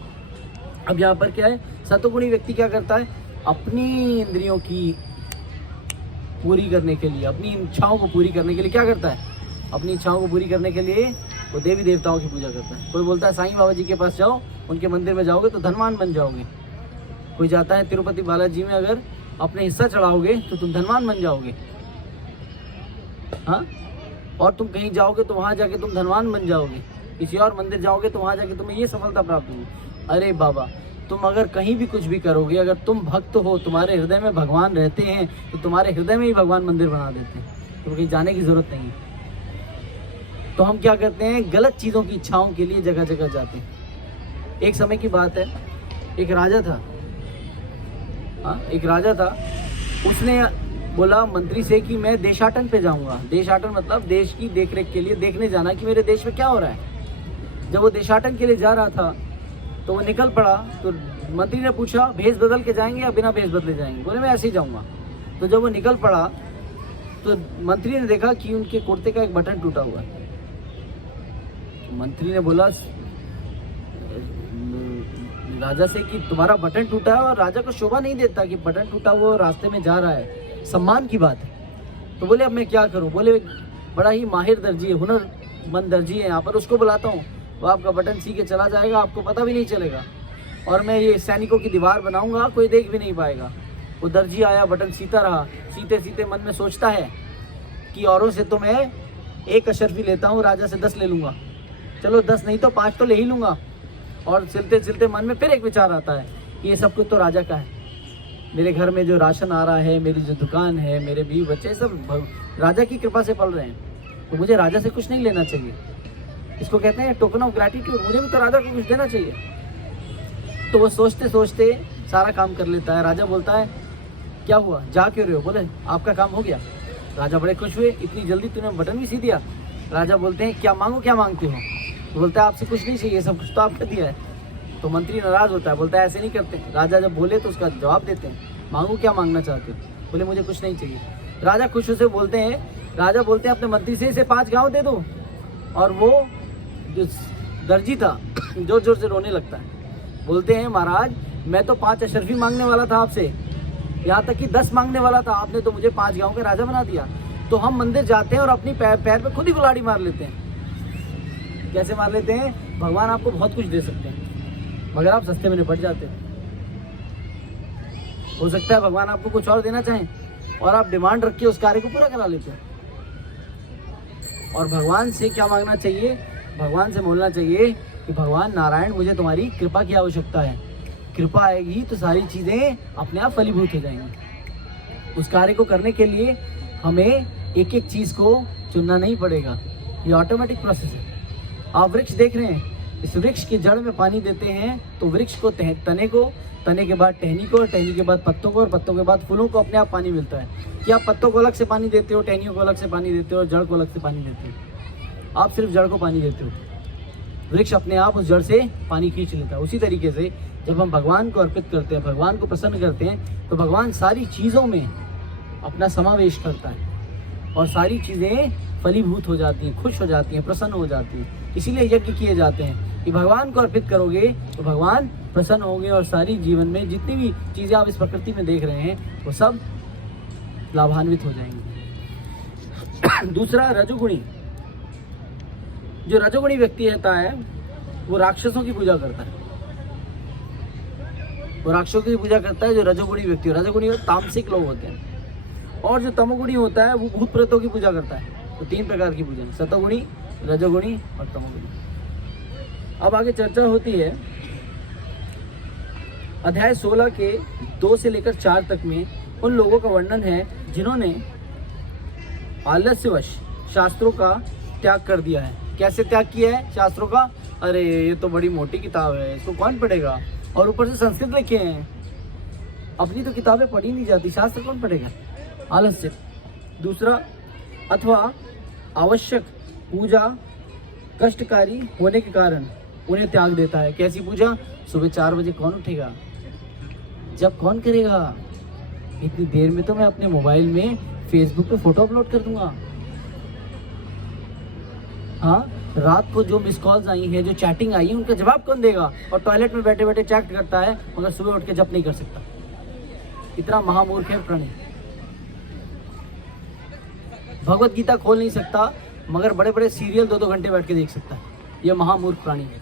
अब यहाँ पर क्या है, सतोगुणी व्यक्ति क्या करता है? अपनी इंद्रियों की पूरी करने के लिए, अपनी इच्छाओं को पूरी करने के लिए क्या करता है? अपनी इच्छाओं को पूरी करने के लिए वो देवी देवताओं की पूजा करता है। कोई बोलता है साईं बाबा जी के पास जाओ, उनके मंदिर में जाओगे तो धनवान बन जाओगे। कोई जाता है तिरुपति बालाजी में, अगर अपने हिस्सा चढ़ाओगे तो तुम धनवान बन जाओगे। हाँ, और तुम कहीं जाओगे तो वहाँ जाके तुम धनवान बन जाओगे। किसी और मंदिर जाओगे तो वहाँ जाके तुम्हें ये सफलता प्राप्त होगी। अरे बाबा, तुम अगर कहीं भी कुछ भी करोगे, अगर तुम भक्त हो, तुम्हारे हृदय में भगवान रहते हैं, तो तुम्हारे हृदय में ही भगवान मंदिर बना देते हैं। तुम्हें कहीं जाने की जरूरत नहीं है। तो हम क्या करते हैं? गलत चीज़ों की इच्छाओं के लिए जगह जगह जाते हैं। एक समय की बात है, एक राजा था। हाँ, एक राजा था। उसने बोला मंत्री से कि मैं देशाटन पे जाऊंगा। देशाटन मतलब देश की देखरेख के लिए, देखने जाना कि मेरे देश में क्या हो रहा है। जब वो देशाटन के लिए जा रहा था तो वो निकल पड़ा। तो मंत्री ने पूछा भेष बदल के जाएंगे या बिना भेष बदले जाएंगे? बोले मैं ऐसे ही जाऊंगा। तो जब वो निकल पड़ा तो मंत्री ने देखा कि उनके कुर्ते का एक बटन टूटा हुआ है। तो मंत्री ने बोला राजा से कि तुम्हारा बटन टूटा है, और राजा को शोभा नहीं देता कि बटन टूटा हुआ रास्ते में जा रहा है, सम्मान की बात है। तो बोले अब मैं क्या करूं? बोले बड़ा ही माहिर दर्जी है, हुनरमंद दर्जी है यहाँ पर, उसको बुलाता हूँ, वो आपका बटन सी के चला जाएगा, आपको पता भी नहीं चलेगा, और मैं ये सैनिकों की दीवार बनाऊंगा, कोई देख भी नहीं पाएगा। वो दर्जी आया, बटन सीता रहा। सीते सीते मन में सोचता है कि औरों से तो मैं 1 अशर्फी लेता हूँ, राजा से 10 ले लूँगा, चलो 10 नहीं तो 5 तो ले ही लूँगा। और सिलते सिलते मन में फिर एक विचार आता है कि ये सब कुछ तो राजा का है, मेरे घर में जो राशन आ रहा है, मेरी जो दुकान है, मेरे बीवी बच्चे सब राजा की कृपा से पल रहे हैं, तो मुझे राजा से कुछ नहीं लेना चाहिए। इसको कहते हैं टोकन ऑफ ग्रैटिट्यूड, मुझे भी तो राजा को कुछ देना चाहिए। तो वो सोचते सोचते सारा काम कर लेता है। राजा बोलता है क्या हुआ, जा क्यों रहे हो? बोले आपका काम हो गया। राजा बड़े खुश हुए, इतनी जल्दी तूने बटन भी सी दिया। राजा बोलते हैं क्या मांगो, क्या मांगते हो? तो बोलता है आपसे कुछ नहीं चाहिए, सब कुछ तो आपने दिया है। तो मंत्री नाराज होता है, बोलता है ऐसे नहीं करते। राजा जब बोले तो उसका जवाब देते हैं, मांगो क्या मांगना चाहते हो? बोले मुझे कुछ नहीं चाहिए। राजा खुश से बोलते हैं, राजा बोलते हैं अपने मंत्री से इसे 5 गाँव दे दो। और वो जो दर्जी था जोर जोर से रोने लगता है, बोलते हैं महाराज मैं तो 5 अशर्फी मांगने वाला था आपसे, यहाँ तक कि 10 मांगने वाला था, आपने तो मुझे 5 गाँव का राजा बना दिया। तो हम मंदिर जाते हैं और अपनी पैर पे खुद ही कुल्हाड़ी मार लेते हैं। कैसे मार लेते हैं? भगवान आपको बहुत कुछ दे सकते हैं मगर आप सस्ते में निपट जाते हैं। हो सकता है भगवान आपको कुछ और देना चाहें और आप डिमांड रख के उस कार्य को पूरा करा लेते हैं। और भगवान से क्या मांगना चाहिए? भगवान से बोलना चाहिए कि भगवान नारायण मुझे तुम्हारी कृपा की आवश्यकता है, कृपा आएगी तो सारी चीज़ें अपने आप फलीभूत हो जाएंगी। उस कार्य को करने के लिए हमें एक एक चीज़ को चुनना नहीं पड़ेगा, ये ऑटोमेटिक प्रोसेस है। आप वृक्ष देख रहे हैं, इस वृक्ष की जड़ में पानी देते हैं तो वृक्ष को तने को, तने के बाद टहनी को, और टहनी के बाद पत्तों को, और पत्तों के बाद फूलों को अपने आप पानी मिलता है। कि आप पत्तों को अलग से पानी देते हो, टहनियों को अलग से पानी देते हो, और जड़ को अलग से पानी देते हो? आप सिर्फ जड़ को पानी देते हो, वृक्ष अपने आप उस जड़ से पानी खींच लेता है। उसी तरीके से जब हम भगवान को अर्पित करते हैं, भगवान को प्रसन्न करते हैं, तो भगवान सारी चीज़ों में अपना समावेश करता है और सारी चीज़ें फलीभूत हो जाती हैं, खुश हो जाती हैं, प्रसन्न हो जाती हैं। इसीलिए यज्ञ किए जाते हैं कि भगवान को अर्पित करोगे तो भगवान प्रसन्न होंगे और सारी जीवन में जितनी भी चीज़ें आप इस प्रकृति में देख रहे हैं वो सब लाभान्वित हो जाएंगे। दूसरा रजोगुणी, जो रजोगुणी व्यक्ति रहता है वो राक्षसों की पूजा करता है, वो राक्षसों की पूजा करता है। जो रजोगुणी व्यक्ति, रजोगुणी तामसिक लोग होते हैं, और जो तमोगुणी होता है वो भूत प्रेतों की पूजा करता है। तो 3 प्रकार की पूजा, सतोगुणी, रजोगुणी और तमोगुणी। अब आगे चर्चा होती है अध्याय 16 के 2 से लेकर 4 तक में उन लोगों का वर्णन है जिन्होंने आलस्यवश शास्त्रों का त्याग कर दिया है। कैसे त्याग किया है शास्त्रों का? अरे ये तो बड़ी मोटी किताब है, इसको कौन पढ़ेगा, और ऊपर से संस्कृत लिखे हैं, अपनी तो किताबें पढ़ी नहीं जाती, शास्त्र कौन पढ़ेगा? आलस्य। दूसरा, अथवा आवश्यक पूजा कष्टकारी होने के कारण उन्हें त्याग देता है। कैसी पूजा? सुबह 4 बजे कौन उठेगा, जब कौन करेगा? इतनी देर में तो मैं अपने मोबाइल में फेसबुक पे फोटो अपलोड कर दूंगा। हाँ, रात को जो मिस कॉल्स आई हैं, जो चैटिंग आई है, उनका जवाब कौन देगा? और टॉयलेट में बैठे बैठे चैट करता है, मगर सुबह उठ के जप नहीं कर सकता। इतना महामूर्ख है प्राणी। भगवत गीता खोल नहीं सकता, मगर बड़े बड़े सीरियल 2-2 घंटे बैठ के देख सकता है। यह महामूर्ख प्राणी है।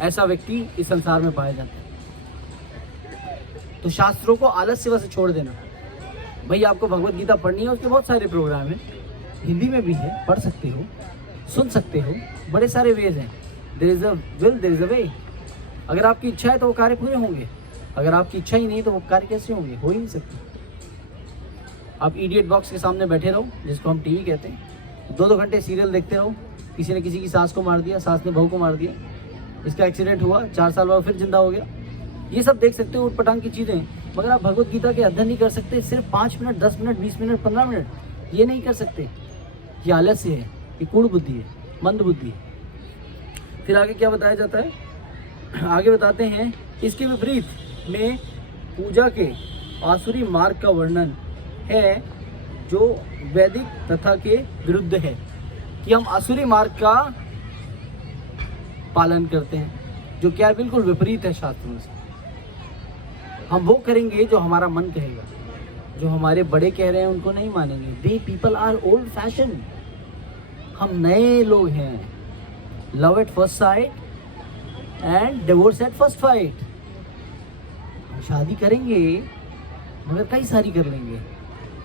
ऐसा व्यक्ति इस संसार में पाया जाता है। तो शास्त्रों को आलस्य से छोड़ देना। भाई आपको भगवत गीता पढ़नी है, उसके बहुत सारे प्रोग्राम हैं, हिंदी में भी है, पढ़ सकते हो, सुन सकते हो, बड़े सारे वेज हैं। There is a will, there is a way. अगर आपकी इच्छा है तो वो कार्य पूरे होंगे, अगर आपकी इच्छा ही नहीं तो वो कार्य कैसे होंगे? हो ही नहीं सकते। आप इडियट बॉक्स के सामने बैठे रहो, जिसको हम टीवी कहते हैं, 2-2 घंटे सीरियल देखते रहो। किसी ने किसी की सास को मार दिया, सास ने बहू को मार दिया, इसका एक्सीडेंट हुआ, 4 साल बाद फिर जिंदा हो गया। ये सब देख सकते हो उटपटांग की चीज़ें, मगर आप भगवत गीता के अध्ययन नहीं कर सकते। सिर्फ 5 मिनट, 10 मिनट, 20 मिनट, 15 मिनट, ये नहीं कर सकते। ये आलस्य है, ये कूड़ बुद्धि है, मंद बुद्धि है। फिर आगे क्या बताया जाता है? आगे बताते हैं, इसके विपरीत में पूजा के आसुरी मार्ग का वर्णन है, जो वैदिक प्रथा के विरुद्ध है, कि हम आसुरी मार्ग का पालन करते हैं, जो क्या बिल्कुल विपरीत है शास्त्रों से। हम वो करेंगे जो हमारा मन कहेगा, जो हमारे बड़े कह रहे हैं उनको नहीं मानेंगे। They people are old fashion, हम नए लोग हैं। Love at first sight and divorce at first fight. हम शादी करेंगे, मगर कई सारी कर लेंगे,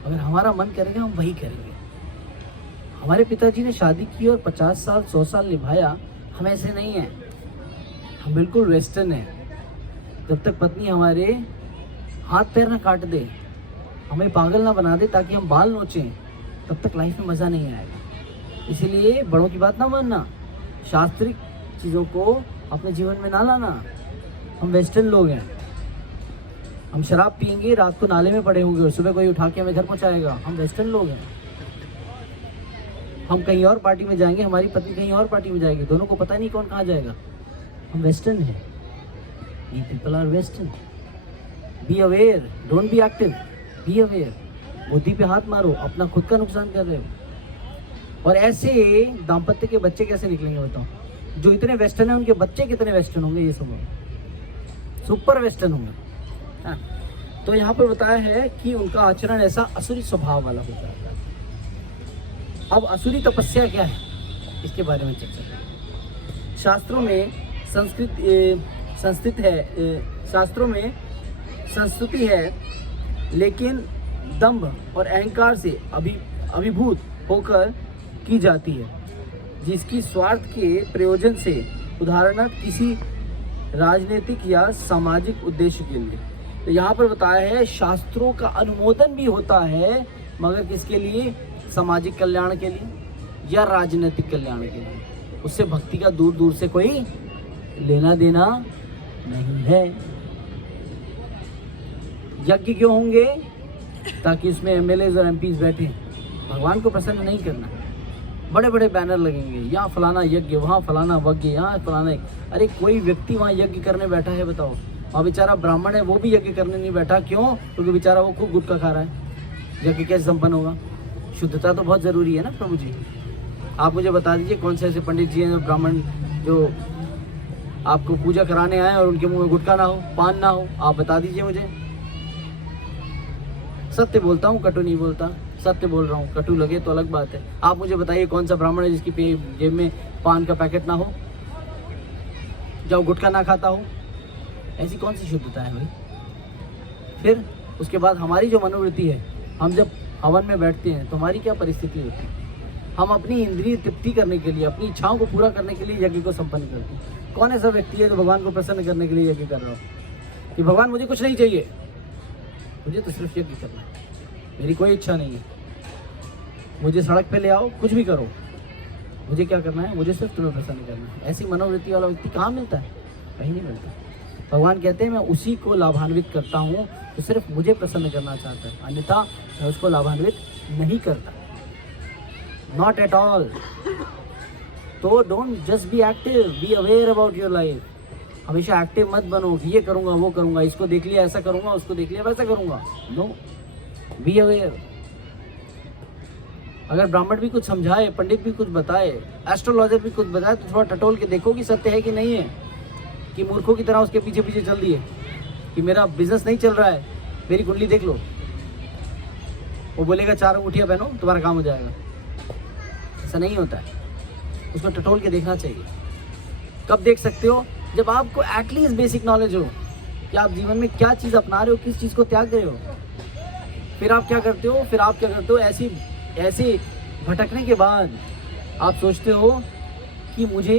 अगर हमारा मन करेगा हम वही करेंगे। हमारे पिताजी ने शादी की और 50 साल 100 साल निभाया, हम ऐसे नहीं हैं, हम बिल्कुल वेस्टर्न हैं। जब तक पत्नी हमारे हाथ पैर ना काट दे, हमें पागल ना बना दे ताकि हम बाल नोचें, तब तक लाइफ में मज़ा नहीं आएगा। इसीलिए बड़ों की बात ना मानना, शास्त्रिक चीज़ों को अपने जीवन में ना लाना। हम वेस्टर्न लोग हैं, हम शराब पियेंगे, रात को नाले में पड़े होंगे और सुबह कोई उठा के हमें घर पहुँचाएगा। हम वेस्टर्न लोग हैं। हम कहीं और पार्टी में जाएंगे, हमारी पत्नी कहीं और पार्टी में जाएगी, दोनों को पता नहीं कौन कहाँ जाएगा। हम वेस्टर्न हैं। ये people are western. Be aware, don't be active, be aware. बुद्धि पे हाथ मारो, अपना खुद का नुकसान कर रहे हो। और ऐसे दाम्पत्य के बच्चे कैसे निकलेंगे बताओ? जो इतने वेस्टर्न हैं उनके बच्चे कितने वेस्टर्न होंगे? ये सब सुपर वेस्टर्न होंगे। हाँ, तो यहाँ पर बताया है कि उनका आचरण ऐसा असुरी स्वभाव वाला होता है। अब असुरी तपस्या क्या है, इसके बारे में चर्चा करें। शास्त्रों में शास्त्रों में संस्तुति है, लेकिन दंभ और अहंकार से अभिभूत होकर की जाती है, जिसकी स्वार्थ के प्रयोजन से, उदाहरणार्थ किसी राजनीतिक या सामाजिक उद्देश्य के लिए। तो यहाँ पर बताया है शास्त्रों का अनुमोदन भी होता है, मगर किसके लिए? सामाजिक कल्याण के लिए या राजनीतिक कल्याण के लिए। उससे भक्ति का दूर दूर से कोई लेना देना नहीं है। यज्ञ क्यों होंगे? ताकि उसमें एमएलएज और एमपीज बैठे, भगवान को प्रसन्न नहीं करना। बड़े बड़े बैनर लगेंगे, यहाँ फलाना यज्ञ, वहाँ फलाना यज्ञ, यहाँ फलाना। अरे कोई व्यक्ति वहाँ यज्ञ करने बैठा है बताओ, और बेचारा ब्राह्मण है, वो भी यज्ञ करने नहीं बैठा। क्यों? क्योंकि बेचारा वो खूब गुटखा खा रहा है। यज्ञ कैसे संपन्न होगा? शुद्धता तो बहुत ज़रूरी है ना प्रभु जी। आप मुझे बता दीजिए कौन से ऐसे पंडित जी हैं, ब्राह्मण, जो आपको पूजा कराने आए और उनके मुंह में गुटखा ना हो, पान ना हो। आप बता दीजिए मुझे। सत्य बोलता हूँ, कटु नहीं बोलता, सत्य बोल रहा हूँ। कटु लगे तो अलग बात है। आप मुझे बताइए कौन सा ब्राह्मण है जिसकी जेब में पान का पैकेट ना हो, जो गुटखा ना खाता हो? ऐसी कौन सी शुद्धता है भाई? फिर उसके बाद हमारी जो मनोवृत्ति है, हम जब हवन में बैठते हैं तो हमारी क्या परिस्थिति होती है? हम अपनी इंद्रिय तृप्ति करने के लिए, अपनी इच्छाओं को पूरा करने के लिए यज्ञ को संपन्न करते हैं। कौन ऐसा व्यक्ति है जो भगवान को प्रसन्न करने के लिए यज्ञ कर रहा हो कि भगवान मुझे कुछ नहीं चाहिए, मुझे तो सिर्फ यज्ञ करना है? मेरी कोई इच्छा नहीं है, मुझे सड़क पे ले आओ, कुछ भी करो, मुझे क्या करना है, मुझे सिर्फ तुम्हें प्रसन्न करना है। ऐसी मनोवृत्ति वाला व्यक्ति कहाँ मिलता है? कहीं नहीं मिलता। भगवान कहते हैं मैं उसी को लाभान्वित करता हूँ तो सिर्फ मुझे प्रसन्न करना चाहता है, अन्यथा मैं उसको लाभान्वित नहीं करता, नॉट एट ऑल। तो don't just be active, be aware about your life. हमेशा एक्टिव मत बनो कि ये करूँगा वो करूँगा, इसको देख लिया ऐसा करूँगा, उसको देख लिया वैसा करूँगा। No, be aware. अगर ब्राह्मण भी कुछ समझाए, पंडित भी कुछ बताए, एस्ट्रोलॉजर भी कुछ बताए, तो थोड़ा टटोल के देखो कि सत्य है कि नहीं है, कि मूर्खों की तरह उसके पीछे पीछे चल दिए कि मेरा बिजनेस नहीं चल रहा है, मेरी कुंडली देख लो। वो बोलेगा 4 अंगूठियाँ पहनो तुम्हारा काम हो जाएगा। ऐसा नहीं होता है, उसको टटोल के देखना चाहिए। कब देख सकते हो? जब आपको एटलीस्ट बेसिक नॉलेज हो कि आप जीवन में क्या चीज़ अपना रहे हो, किस चीज़ को त्याग रहे हो। फिर आप क्या करते हो? ऐसे भटकने के बाद आप सोचते हो कि मुझे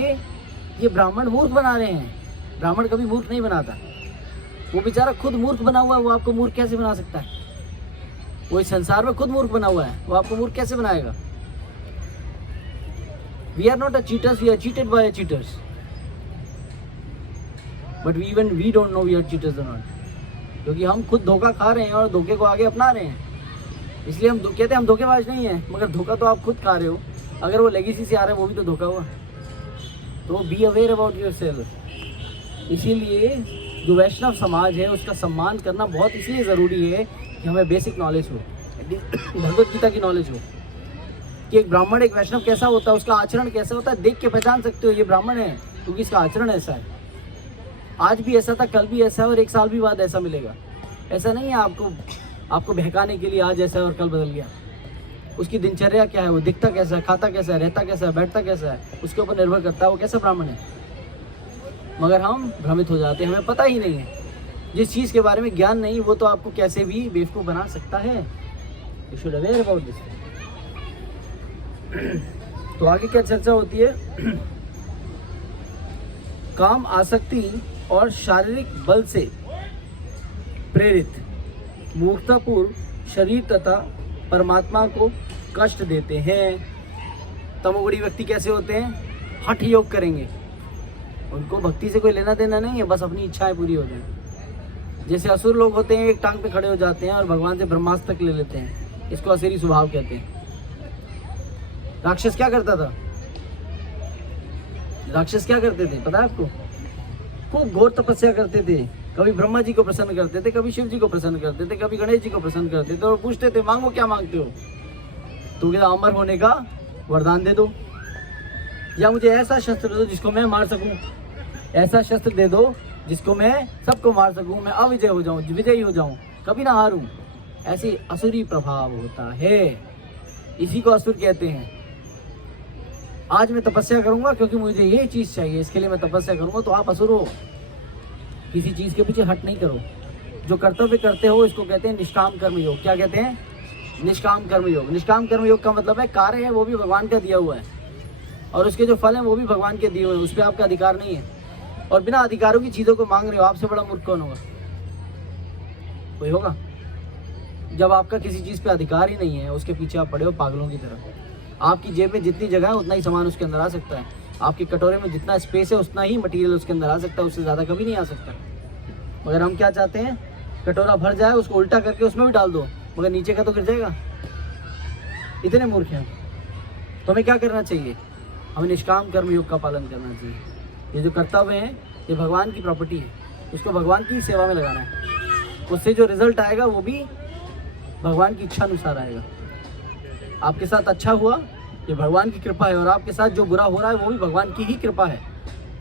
ये ब्राह्मण मूर्ख बना रहे हैं। ब्राह्मण कभी मूर्ख नहीं बनाता, वो बेचारा खुद मूर्ख बना हुआ है, वो आपको मूर्ख कैसे बना सकता है? वो इस संसार में खुद मूर्ख बना हुआ है, वो आपको मूर्ख कैसे बनाएगा? We are not a cheaters, we are cheated by cheaters, but we don't know we are cheaters और नॉट, क्योंकि हम खुद धोखा खा रहे हैं और धोखे को आगे अपना रहे हैं। इसलिए हम कहते हैं हम धोखेबाज नहीं हैं, मगर धोखा तो आप खुद खा रहे हो। अगर वो लेगेसी से आ रहा है वो भी तो धोखा हुआ। तो be aware about your self. इसीलिए जो वैष्णव समाज है उसका सम्मान करना बहुत इसलिए ज़रूरी है कि हमें बेसिक नॉलेज हो, भगवत गीता की नॉलेज हो कि एक ब्राह्मण एक वैष्णव कैसा होता है, उसका आचरण कैसा होता है। देख के पहचान सकते हो ये ब्राह्मण है क्योंकि इसका आचरण ऐसा है। आज भी ऐसा था, कल भी ऐसा है और 1 साल भी बाद ऐसा मिलेगा। ऐसा नहीं है आपको बहकाने के लिए आज ऐसा है और कल बदल गया। उसकी दिनचर्या क्या है, वो दिखता कैसा है, खाता कैसा है, रहता कैसा है, बैठता कैसा है, उसके ऊपर निर्भर करता है वो कैसा ब्राह्मण है। मगर हम भ्रमित हो जाते हैं, हमें पता ही नहीं है। जिस चीज़ के बारे में ज्ञान नहीं वो तो आपको कैसे भी बेवकूफ़ बना सकता है। You should aware about this. तो आगे क्या चर्चा होती है? काम आसक्ति और शारीरिक बल से प्रेरित मूर्खतापूर्ण शरीर तथा परमात्मा को कष्ट देते हैं। तमोगुणी व्यक्ति कैसे होते हैं? हठ योग करेंगे, उनको भक्ति से कोई लेना देना नहीं है, बस अपनी इच्छाएं पूरी हो जाए। जैसे असुर लोग होते हैं, एक टांग पे खड़े हो जाते हैं और भगवान से ब्रह्मास्त्र तक ले लेते हैं, इसको असुरी स्वभाव कहते हैं। राक्षस क्या करता था? राक्षस क्या करते थे पता है आपको? खूब घोर तपस्या करते थे। कभी ब्रह्मा जी को प्रसन्न करते थे, कभी शिव जी को प्रसन्न करते थे, कभी गणेश जी को प्रसन्न करते थे और पूछते थे मांगो क्या मांगते हो? तो कहता अमर होने का वरदान दे दो, या मुझे ऐसा शस्त्र दे दो जिसको मैं मार सकूं, ऐसा शस्त्र दे दो जिसको मैं सबको मार सकूं, मैं अविजय हो जाऊं, विजयी हो जाऊं, कभी ना हारूं। ऐसी असुरी प्रभाव होता है, इसी को असुर कहते हैं। आज मैं तपस्या करूंगा क्योंकि मुझे ये चीज़ चाहिए, इसके लिए मैं तपस्या करूंगा, तो आप असुर हो। किसी चीज़ के पीछे हट नहीं करो। जो कर्तव्य करते हो इसको कहते हैं निष्काम कर्म योग। क्या कहते हैं? निष्काम कर्म योग। निष्काम कर्म योग का मतलब है कार्य है वो भी भगवान का दिया हुआ है और उसके जो फल हैं वो भी भगवान के दिए हुए हैं, उस पर आपका अधिकार नहीं है। और बिना अधिकारों की चीज़ों को मांग रहे हो, आपसे बड़ा मूर्ख कौन होगा? कोई होगा? जब आपका किसी चीज़ पे अधिकार ही नहीं है, उसके पीछे आप पड़े हो पागलों की तरह। आपकी जेब में जितनी जगह है उतना ही सामान उसके अंदर आ सकता है, आपके कटोरे में जितना स्पेस है उतना ही मटेरियल उसके अंदर आ सकता है, उससे ज़्यादा कभी नहीं आ सकता। मगर हम क्या चाहते हैं? कटोरा भर जाए, उसको उल्टा करके उसमें भी डाल दो, मगर नीचे का तो गिर जाएगा। इतने मूर्ख हैं। तो हमें क्या करना चाहिए? हमें निष्काम कर्म योग का पालन करना चाहिए। ये जो कर्तव्य है ये भगवान की प्रॉपर्टी है, उसको भगवान की सेवा में लगाना है। उससे जो रिजल्ट आएगा वो भी भगवान की इच्छा अनुसार आएगा। आपके साथ अच्छा हुआ ये भगवान की कृपा है, और आपके साथ जो बुरा हो रहा है वो भी भगवान की ही कृपा है,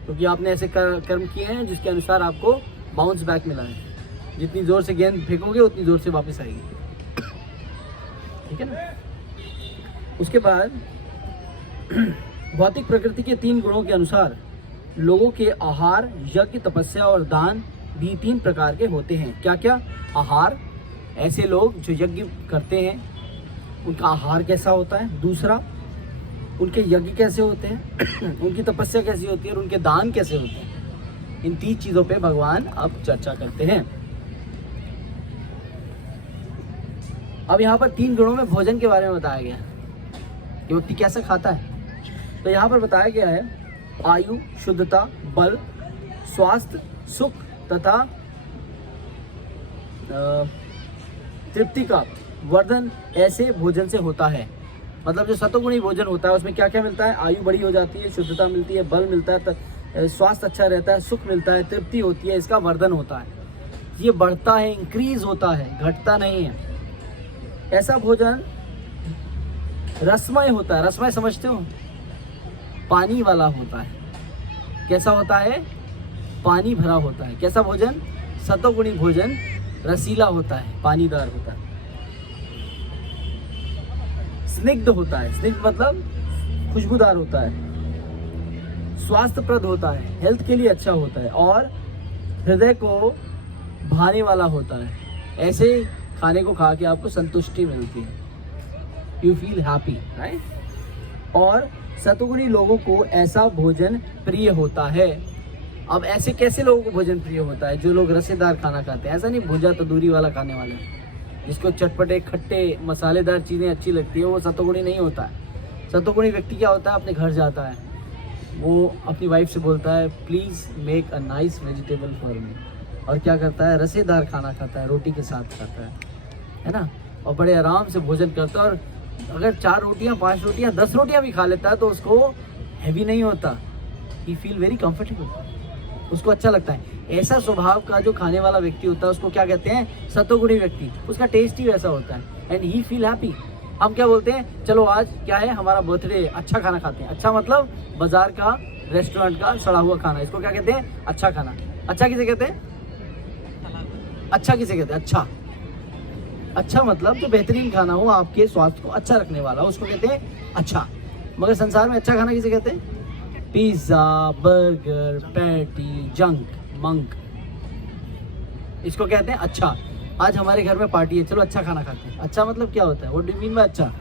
क्योंकि आपने ऐसे कर्म किए हैं जिसके अनुसार आपको बाउंस बैक मिला है। जितनी ज़ोर से गेंद फेंकोगे उतनी ज़ोर से वापस आएगी, ठीक है ना। उसके बाद भौतिक प्रकृति के 3 गुणों के अनुसार लोगों के आहार, यज्ञ, तपस्या और दान भी 3 प्रकार के होते हैं। क्या क्या? आहार, ऐसे लोग जो यज्ञ करते हैं उनका आहार कैसा होता है। दूसरा, उनके यज्ञ कैसे होते हैं उनकी तपस्या कैसी होती है और उनके दान कैसे होते हैं। इन 3 चीज़ों पे भगवान अब चर्चा करते हैं। अब यहाँ पर 3 गुणों में भोजन के बारे में बताया गया है कि व्यक्ति कैसा खाता है। तो यहाँ पर बताया गया है आयु, शुद्धता, बल, स्वास्थ्य, सुख तथा तृप्ति का वर्धन ऐसे भोजन से होता है। मतलब जो सतोगुणी भोजन होता है उसमें क्या क्या मिलता है? आयु बड़ी हो जाती है, शुद्धता मिलती है, बल मिलता है, स्वास्थ्य अच्छा रहता है, सुख मिलता है, तृप्ति होती है, इसका वर्धन होता है। ये बढ़ता है, इंक्रीज होता है, घटता नहीं है। ऐसा भोजन रसमय होता है। रसमय समझते हो? पानी वाला होता है। कैसा होता है? पानी भरा होता है। कैसा भोजन? सतोगुणी भोजन रसीला होता है, पानीदार होता है। स्निग्ध होता है। स्निग्ध मतलब खुशबूदार होता है। स्वास्थ्यप्रद होता है, हेल्थ के लिए अच्छा होता है और हृदय को भाने वाला होता है। ऐसे खाने को खा के आपको संतुष्टि मिलती है, यू फील हैप्पी, राइट। और सतोगुणी लोगों को ऐसा भोजन प्रिय होता है। अब ऐसे कैसे लोगों को भोजन प्रिय होता है? जो लोग रसेदार खाना खाते हैं। ऐसा नहीं भुजा तंदूरी वाला खाने वाले, जिसको चटपटे खट्टे मसालेदार चीज़ें अच्छी लगती है, वो सतोगुणी नहीं होता है। सतोगुणी व्यक्ति क्या होता है? अपने घर जाता है, वो अपनी वाइफ से बोलता है please make a nice vegetable for me, और क्या करता है? रसेदार खाना खाता है, रोटी के साथ खाता है ना, और बड़े आराम से भोजन करता है। और अगर 4 रोटियां, 5 रोटियां, 10 रोटियां भी खा लेता है तो उसको हैवी नहीं होता। ही फील वेरी कंफर्टेबल, उसको अच्छा लगता है। ऐसा स्वभाव का जो खाने वाला व्यक्ति होता है उसको क्या कहते हैं? सतोगुणी व्यक्ति। उसका टेस्ट ही वैसा होता है एंड ही फील हैप्पी। हम क्या बोलते हैं? चलो आज क्या है, हमारा बर्थडे, अच्छा खाना खाते हैं। अच्छा मतलब बाजार का, रेस्टोरेंट का सड़ा हुआ खाना, इसको क्या कहते हैं? अच्छा खाना। अच्छा किसे कहते हैं? अच्छा किसे कहते हैं? अच्छा अच्छा मतलब जो बेहतरीन खाना हो, आपके स्वास्थ्य को अच्छा रखने वाला, उसको कहते हैं अच्छा। मगर संसार में अच्छा खाना किसे कहते हैं? पिज्ज़ा, बर्गर, पैटी, जंक, मंक, इसको कहते हैं अच्छा। आज हमारे घर में पार्टी है, चलो अच्छा खाना खाते हैं। अच्छा मतलब क्या होता है? What do you mean by अच्छा?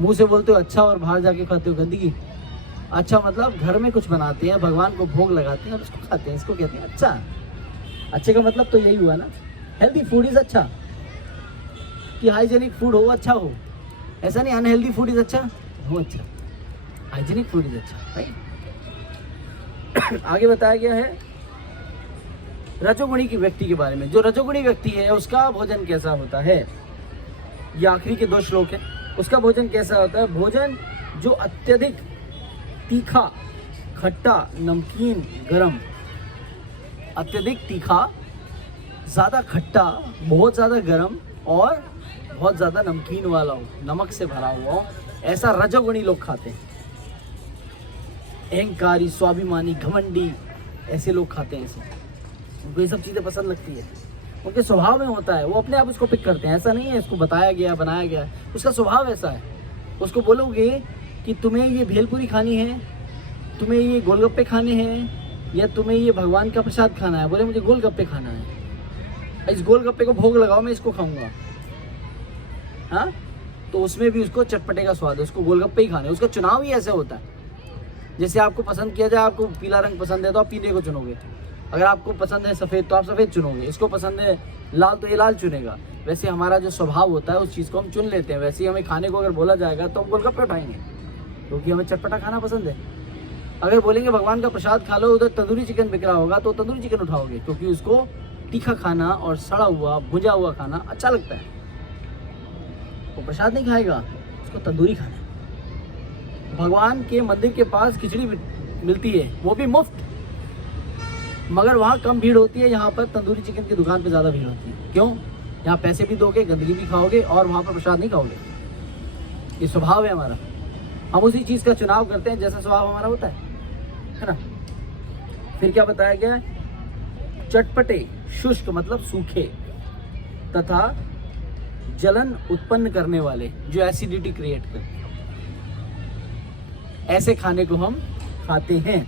मुंह से बोलते हो अच्छा और बाहर जाके खाते हो गंदगी। अच्छा मतलब घर में कुछ बनाते हैं, भगवान को भोग लगाते हैं और उसको खाते हैं, इसको कहते हैं अच्छा। अच्छे का मतलब तो यही हुआ ना, हेल्दी फूड इज़ अच्छा, कि हाइजेनिक फूड हो, अच्छा हो। ऐसा नहीं अनहेल्दी फूड इज़ अच्छा हो, अच्छा हाइजेनिक फूड इज़ अच्छा, राइट। आगे बताया गया है रजोगुणी की व्यक्ति के बारे में। जो रजोगुणी व्यक्ति है उसका भोजन कैसा होता है? ये आखिरी के 2 श्लोक है। उसका भोजन कैसा होता है? भोजन जो अत्यधिक तीखा, खट्टा, नमकीन, गरम, अत्यधिक तीखा, ज़्यादा खट्टा, बहुत ज़्यादा गरम और बहुत ज़्यादा नमकीन वाला हो, नमक से भरा हुआ हो, ऐसा रजोगुणी लोग खाते हैं। अहंकारी, स्वाभिमानी, घमंडी, ऐसे लोग खाते हैं इसे। उनको ये सब चीज़ें पसंद लगती है, उनके स्वभाव में होता है, वो अपने आप उसको पिक करते हैं। ऐसा नहीं है इसको बताया गया, बनाया गया, उसका स्वभाव ऐसा है। उसको बोलोगे कि तुम्हें ये भेलपूरी खानी है, तुम्हें ये गोलगप्पे खाने हैं, या तुम्हें ये भगवान का प्रसाद खाना है, बोले मुझे गोलगप्पे खाना है, इस गोलगप्पे को भोग लगाओ, मैं इसको खाऊंगा, हाँ, तो उसमें भी उसको चटपटे का स्वाद है, उसको गोलगप्पे ही खाने। उसका चुनाव ही ऐसे होता है। जैसे आपको पसंद किया जाए, आपको पीला रंग पसंद है तो आप पीले को चुनोगे, अगर आपको पसंद है सफ़ेद तो आप सफ़ेद चुनोगे, इसको पसंद है लाल तो ये लाल चुनेगा। वैसे हमारा जो स्वभाव होता है उस चीज़ को हम चुन लेते हैं। वैसे ही हमें खाने को अगर बोला जाएगा तो हम गोलगप्पे उठाएंगे, क्योंकि हमें चटपटा खाना पसंद है। अगर बोलेंगे भगवान का प्रसाद खा लो, उधर तंदूरी चिकन बिक रहा होगा तो तंदूरी चिकन उठाओगे, क्योंकि उसको तीखा खाना और सड़ा हुआ, भुजा हुआ खाना अच्छा लगता है। वो प्रसाद नहीं खाएगा, उसको तंदूरी खाना है। भगवान के मंदिर के पास खिचड़ी मिलती है, वो भी मुफ्त, मगर वहाँ कम भीड़ होती है। यहाँ पर तंदूरी चिकन की दुकान पे ज़्यादा भीड़ होती है। क्यों? यहाँ पैसे भी दोगे, गंदगी भी खाओगे और वहाँ पर प्रसाद नहीं खाओगे। ये स्वभाव है हमारा, हम उसी चीज़ का चुनाव करते हैं जैसा स्वभाव हमारा होता है ना। फिर क्या बताया गया है? चटपटे, शुष्क मतलब सूखे, तथा जलन उत्पन्न करने वाले, जो एसिडिटी क्रिएट करते हैं, ऐसे खाने को हम खाते हैं।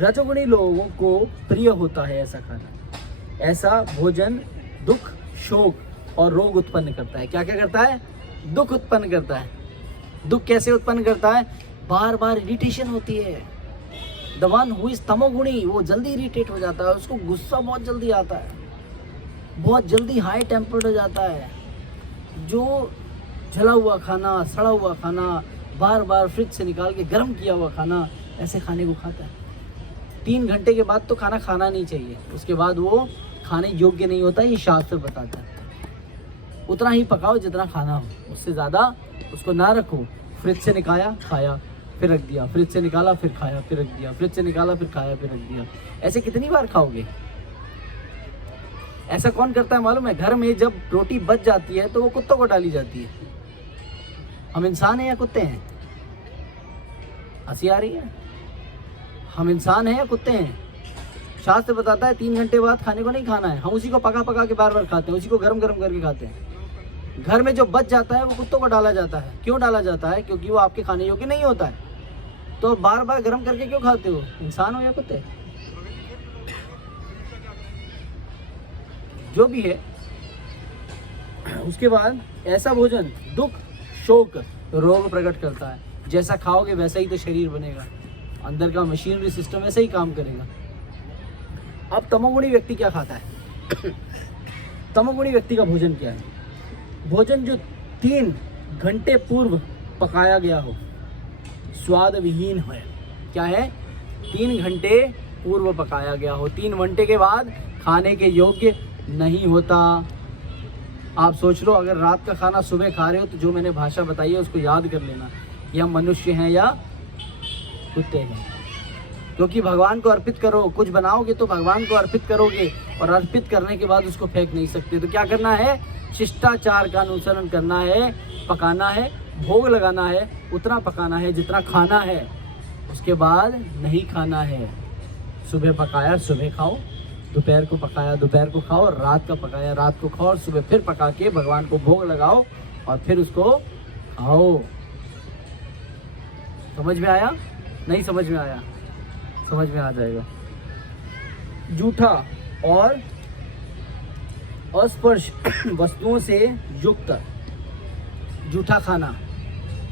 रजोगुणी लोगों को प्रिय होता है ऐसा खाना। ऐसा भोजन दुख, शोक और रोग उत्पन्न करता है। क्या क्या करता है? दुख उत्पन्न करता है। दुख कैसे उत्पन्न करता है? बार बार इरिटेशन होती है। द वन हु इज तमोगुणी, वो जल्दी इरिटेट हो जाता है, उसको गुस्सा बहुत जल्दी आता है, बहुत जल्दी हाई टेम्पर्ड हो जाता है, जो जला हुआ खाना, सड़ा हुआ खाना, बार बार फ्रिज से निकाल के गर्म किया हुआ खाना, ऐसे खाने को खाता है। 3 घंटे के बाद तो खाना खाना नहीं चाहिए, उसके बाद वो खाने योग्य नहीं होता, ये शास्त्र बताता है। उतना ही पकाओ जितना खाना हो, उससे ज़्यादा उसको ना रखो। फ्रिज से निकाला, खाया, फिर रख दिया, फ्रिज से निकाला, फिर खाया, फिर रख दिया, फ्रिज से निकाला, फिर खाया, फिर रख दिया। ऐसे कितनी बार खाओगे? ऐसा कौन करता है मालूम है? घर में जब रोटी बच जाती है तो वो कुत्तों को डाली जाती है। हम इंसान हैं या कुत्ते हैं? हंसी आ रही है? हम इंसान हैं या कुत्ते हैं? शास्त्र बताता है 3 घंटे बाद खाने को नहीं खाना है। हम उसी को पका पका के बार बार खाते हैं, उसी को गरम गरम करके खाते हैं। घर में जो बच जाता है वो कुत्तों को डाला जाता है। क्यों डाला जाता है? क्योंकि वो आपके खाने योग्य नहीं होता है। तो बार बार गरम करके क्यों खाते हो? इंसान हो या कुत्ते? जो भी है। उसके बाद ऐसा भोजन दुख, शोक, रोग प्रकट करता है। जैसा खाओगे वैसा ही तो शरीर बनेगा, अंदर का मशीनरी सिस्टम ऐसे ही काम करेगा। अब तमोगुणी व्यक्ति क्या खाता है? तमोगुणी व्यक्ति का भोजन क्या है? भोजन जो 3 घंटे पूर्व पकाया गया हो, स्वाद विहीन है। क्या है? 3 घंटे पूर्व पकाया गया हो, 3 घंटे के बाद खाने के योग्य नहीं होता। आप सोच लो, अगर रात का खाना सुबह खा रहे हो तो जो मैंने भाषा बताई है उसको याद कर लेना, या मनुष्य हैं या कुत्ते हैं। क्योंकि भगवान को अर्पित करो, कुछ बनाओगे तो भगवान को अर्पित करोगे, और अर्पित करने के बाद उसको फेंक नहीं सकते। तो क्या करना है? शिष्टाचार का अनुसरण करना है, पकाना है, भोग लगाना है, उतना पकाना है जितना खाना है, उसके बाद नहीं खाना है। सुबह पकाया सुबह खाओ, दोपहर को पकाया दोपहर को खाओ, रात का पकाया रात को खाओ, और सुबह फिर पका के भगवान को भोग लगाओ और फिर उसको खाओ। समझ में आया? नहीं समझ में आया? समझ में आ जाएगा। जूठा और अस्पर्श वस्तुओं से युक्त जूठा खाना।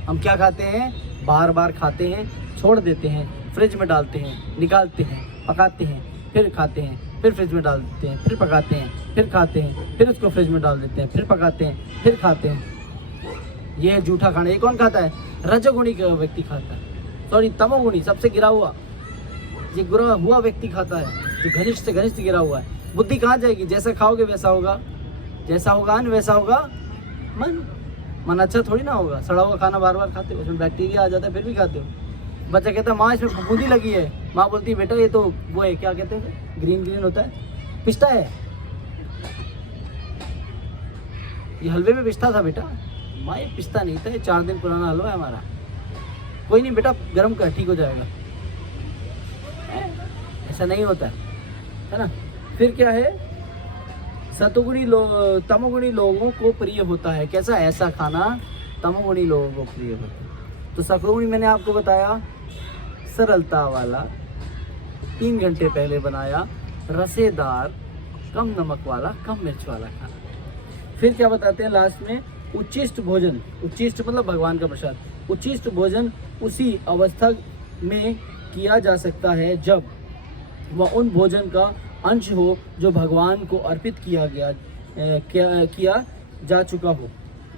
हम क्या खाते हैं? बार बार खाते हैं, छोड़ देते हैं, फ्रिज में डालते हैं, निकालते हैं, पकाते हैं, फिर खाते हैं, फिर फ्रिज में डाल देते हैं, फिर पकाते हैं, फिर खाते हैं, फिर उसको फ्रिज में डाल देते हैं, फिर पकाते हैं, फिर खाते हैं। ये है जूठा खाना। ये कौन खाता है? रजोगुणी का व्यक्ति खाता है। सॉरी, तमोगुणी, सबसे गिरा हुआ, ये गिरा हुआ व्यक्ति खाता है, जो घनिष्ठ से घनिष्ठ गिरा हुआ है। बुद्धि कहाँ जाएगी? जैसा खाओगे वैसा होगा, जैसा होगा अन्न वैसा होगा मन। मन अच्छा थोड़ी ना होगा। सड़ा हुआ खाना बार बार खाते हो, उसमें बैक्टीरिया आ जाता है, फिर भी खाते हो। बच्चा कहता है माँ इसमें फफूंदी लगी है, माँ बोलती है बेटा ये तो वो है, क्या कहते हैं, ग्रीन ग्रीन होता है, पिस्ता है, ये हलवे में पिस्ता था बेटा। माँ ये पिस्ता नहीं था, ये 4 दिन पुराना हलवा है हमारा। कोई नहीं बेटा, गर्म कर, ठीक हो जाएगा। ऐसा नहीं होता है ना। फिर क्या है? तमोगुणी लोगों को प्रिय होता है। कैसा? ऐसा खाना तमोगुणी लोगों को प्रिय होता है। तो सतोगुणी मैंने आपको बताया, सरलता वाला, 3 घंटे पहले बनाया, रसेदार, कम नमक वाला, कम मिर्च वाला खाना। फिर क्या बताते हैं लास्ट में? उच्चिष्ट भोजन। उच्चिष्ट मतलब भगवान का प्रसाद। उच्चिष्ट भोजन उसी अवस्था में किया जा सकता है जब वह उन भोजन का अंश हो जो भगवान को अर्पित किया जा चुका हो,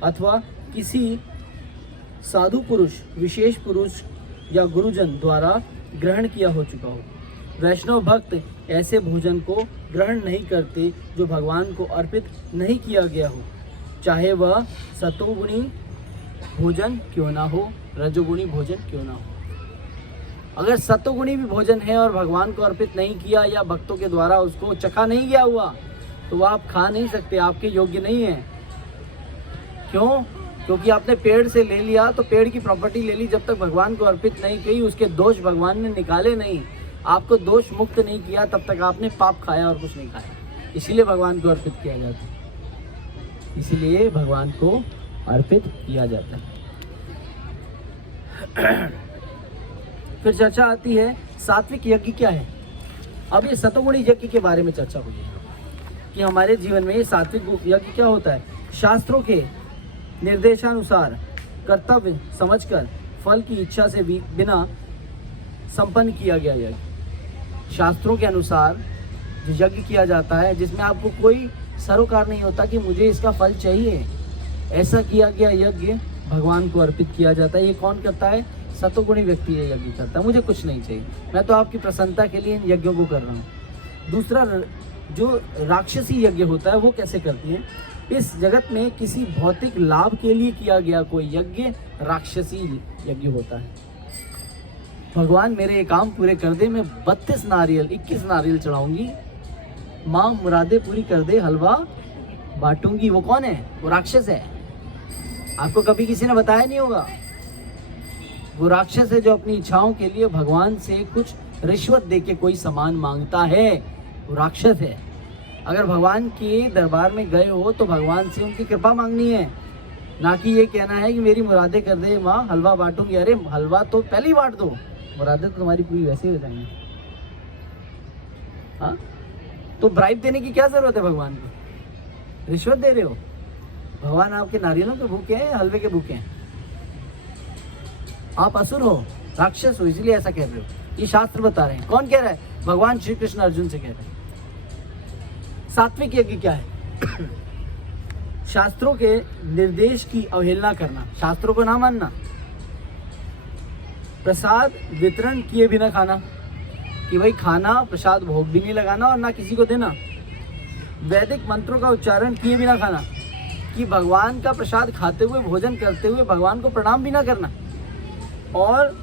अथवा किसी साधु पुरुष, विशेष पुरुष या गुरुजन द्वारा ग्रहण किया हो चुका हो। वैष्णव भक्त ऐसे भोजन को ग्रहण नहीं करते जो भगवान को अर्पित नहीं किया गया हो, चाहे वह सतोगुणी भोजन क्यों ना हो, रजोगुणी भोजन क्यों ना हो। अगर सतोगुणी भी भोजन है और भगवान को अर्पित नहीं किया या भक्तों के द्वारा उसको चखा नहीं गया हुआ, तो वह आप खा नहीं सकते, आपके योग्य नहीं है। क्यों? क्योंकि आपने पेड़ से ले लिया तो पेड़ की प्रॉपर्टी ले ली, जब तक भगवान को अर्पित नहीं की, उसके दोष भगवान ने निकाले नहीं, आपको दोष मुक्त नहीं किया, तब तक आपने पाप खाया और कुछ नहीं खाया। इसीलिए भगवान को अर्पित किया जाता है, इसीलिए भगवान को अर्पित किया जाता है। फिर चर्चा आती है सात्विक यज्ञ क्या है। अब ये सतोगुणी यज्ञ के बारे में चर्चा हुई है कि हमारे जीवन में ये सात्विक यज्ञ क्या होता है। शास्त्रों के निर्देशानुसार कर्तव्य समझकर फल की इच्छा से बिना संपन्न किया गया यज्ञ। शास्त्रों के अनुसार जो यज्ञ किया जाता है, जिसमें आपको कोई सरोकार नहीं होता कि मुझे इसका फल चाहिए, ऐसा किया गया यज्ञ भगवान को अर्पित किया जाता है। ये कौन करता है? सतोगुणी व्यक्ति ये यज्ञ करता है। मुझे कुछ नहीं चाहिए, मैं तो आपकी प्रसन्नता के लिए इन यज्ञों को कर रहा हूँ। दूसरा, जो राक्षसी यज्ञ होता है वो कैसे करती है? इस जगत में किसी भौतिक लाभ के लिए किया गया कोई यज्ञ राक्षसी यज्ञ होता है। भगवान मेरे ये काम पूरे कर दे, मैं 32 नारियल 21 नारियल चढ़ाऊंगी, माँ मुरादे पूरी कर दे, हलवा बांटूंगी। वो कौन है? वो राक्षस है। आपको कभी किसी ने बताया नहीं होगा। वो राक्षस है जो अपनी इच्छाओं के लिए भगवान से कुछ रिश्वत देके कोई सामान मांगता है। वो राक्षस है। अगर भगवान के दरबार में गए हो तो भगवान से उनकी कृपा मांगनी है, ना कि ये कहना है कि मेरी मुरादे कर दे माँ, हलवा बांटूंगी। अरे हलवा तो पहले ही बांट दो, मुरादे तो तुम्हारी पूरी वैसे ही हो जाएंगी। हाँ, तो ब्राइब देने की क्या जरूरत है भगवान को? रिश्वत दे रहे हो। भगवान आपके नारियलों के भूखे हैं, हलवे के भूखे हैं। आप असुर हो, राक्षस हो, इसलिए ऐसा कह रहे हो। ये शास्त्र बता रहे हैं। कौन कह रहा है? भगवान श्री कृष्ण अर्जुन से कह रहे हैं। सात्विक यज्ञ क्या है? शास्त्रों के निर्देश की अवहेलना करना, शास्त्रों को ना मानना, प्रसाद वितरण किए बिना खाना, कि भाई खाना प्रसाद भोग भी नहीं लगाना और ना किसी को देना, वैदिक मंत्रों का उच्चारण किए बिना खाना, कि भगवान का प्रसाद खाते हुए, भोजन करते हुए भगवान को प्रणाम भी ना करना, और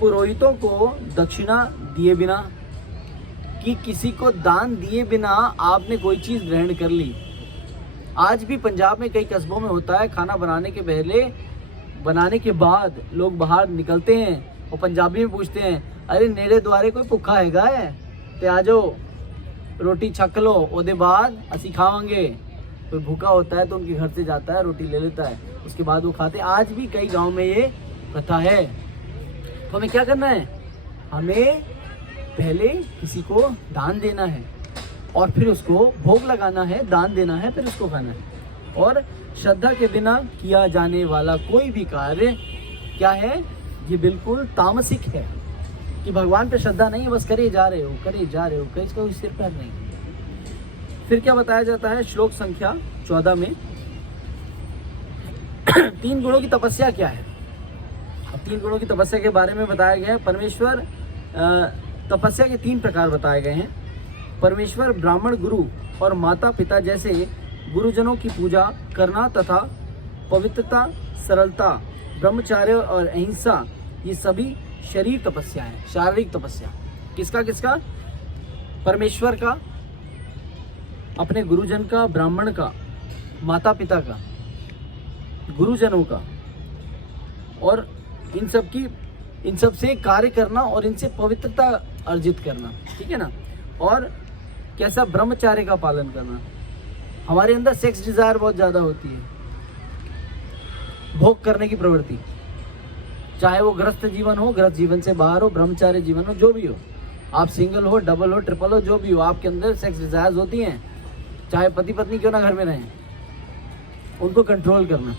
पुरोहितों को दक्षिणा दिए बिना, कि किसी को दान दिए बिना आपने कोई चीज़ ग्रहण कर ली। आज भी पंजाब में कई कस्बों में होता है, खाना बनाने के पहले, बनाने के बाद लोग बाहर निकलते हैं और पंजाबी में पूछते हैं, अरे नेड़े द्वारे कोई भुखा हैगा है ते आ जाओ, रोटी छक लो, उसके बाद असी खावांगे। कोई भूखा होता है तो उनके घर से जाता है, रोटी ले लेता है, उसके बाद वो खाते हैं। आज भी कई गाँव में ये प्रथा है। तो हमें क्या करना है? हमें पहले किसी को दान देना है और फिर उसको भोग लगाना है, दान देना है, फिर उसको खाना है। और श्रद्धा के बिना किया जाने वाला कोई भी कार्य क्या है? ये बिल्कुल तामसिक है, कि भगवान पे श्रद्धा नहीं है, बस करे जा रहे हो, करे जा रहे हो, कहीं इसका कोई सिर पैर नहीं। फिर क्या बताया जाता है श्लोक संख्या 14 में? 3 गुणों की तपस्या क्या है? अब 3 गुणों की तपस्या के बारे में बताया गया है। परमेश्वर तपस्या के 3 प्रकार बताए गए हैं। परमेश्वर, ब्राह्मण, गुरु और माता पिता जैसे गुरुजनों की पूजा करना तथा पवित्रता, सरलता, ब्रह्मचर्य और अहिंसा, ये सभी शरीर तपस्या है, शारीरिक तपस्या। किसका किसका? परमेश्वर का, अपने गुरुजन का, ब्राह्मण का, माता पिता का, गुरुजनों का, और इन सब से कार्य करना और इनसे पवित्रता अर्जित करना, ठीक है ना। और कैसा? ब्रह्मचर्य का पालन करना। हमारे अंदर सेक्स डिजायर बहुत ज़्यादा होती है, भोग करने की प्रवृत्ति, चाहे वो ग्रस्त जीवन हो, ग्रस्त जीवन से बाहर हो, ब्रह्मचार्य जीवन हो, जो भी हो, आप सिंगल हो, डबल हो, ट्रिपल हो, जो भी हो, आपके अंदर सेक्स डिजायर्स होती हैं, चाहे पति पत्नी क्यों ना घर में रहें, उनको कंट्रोल करना।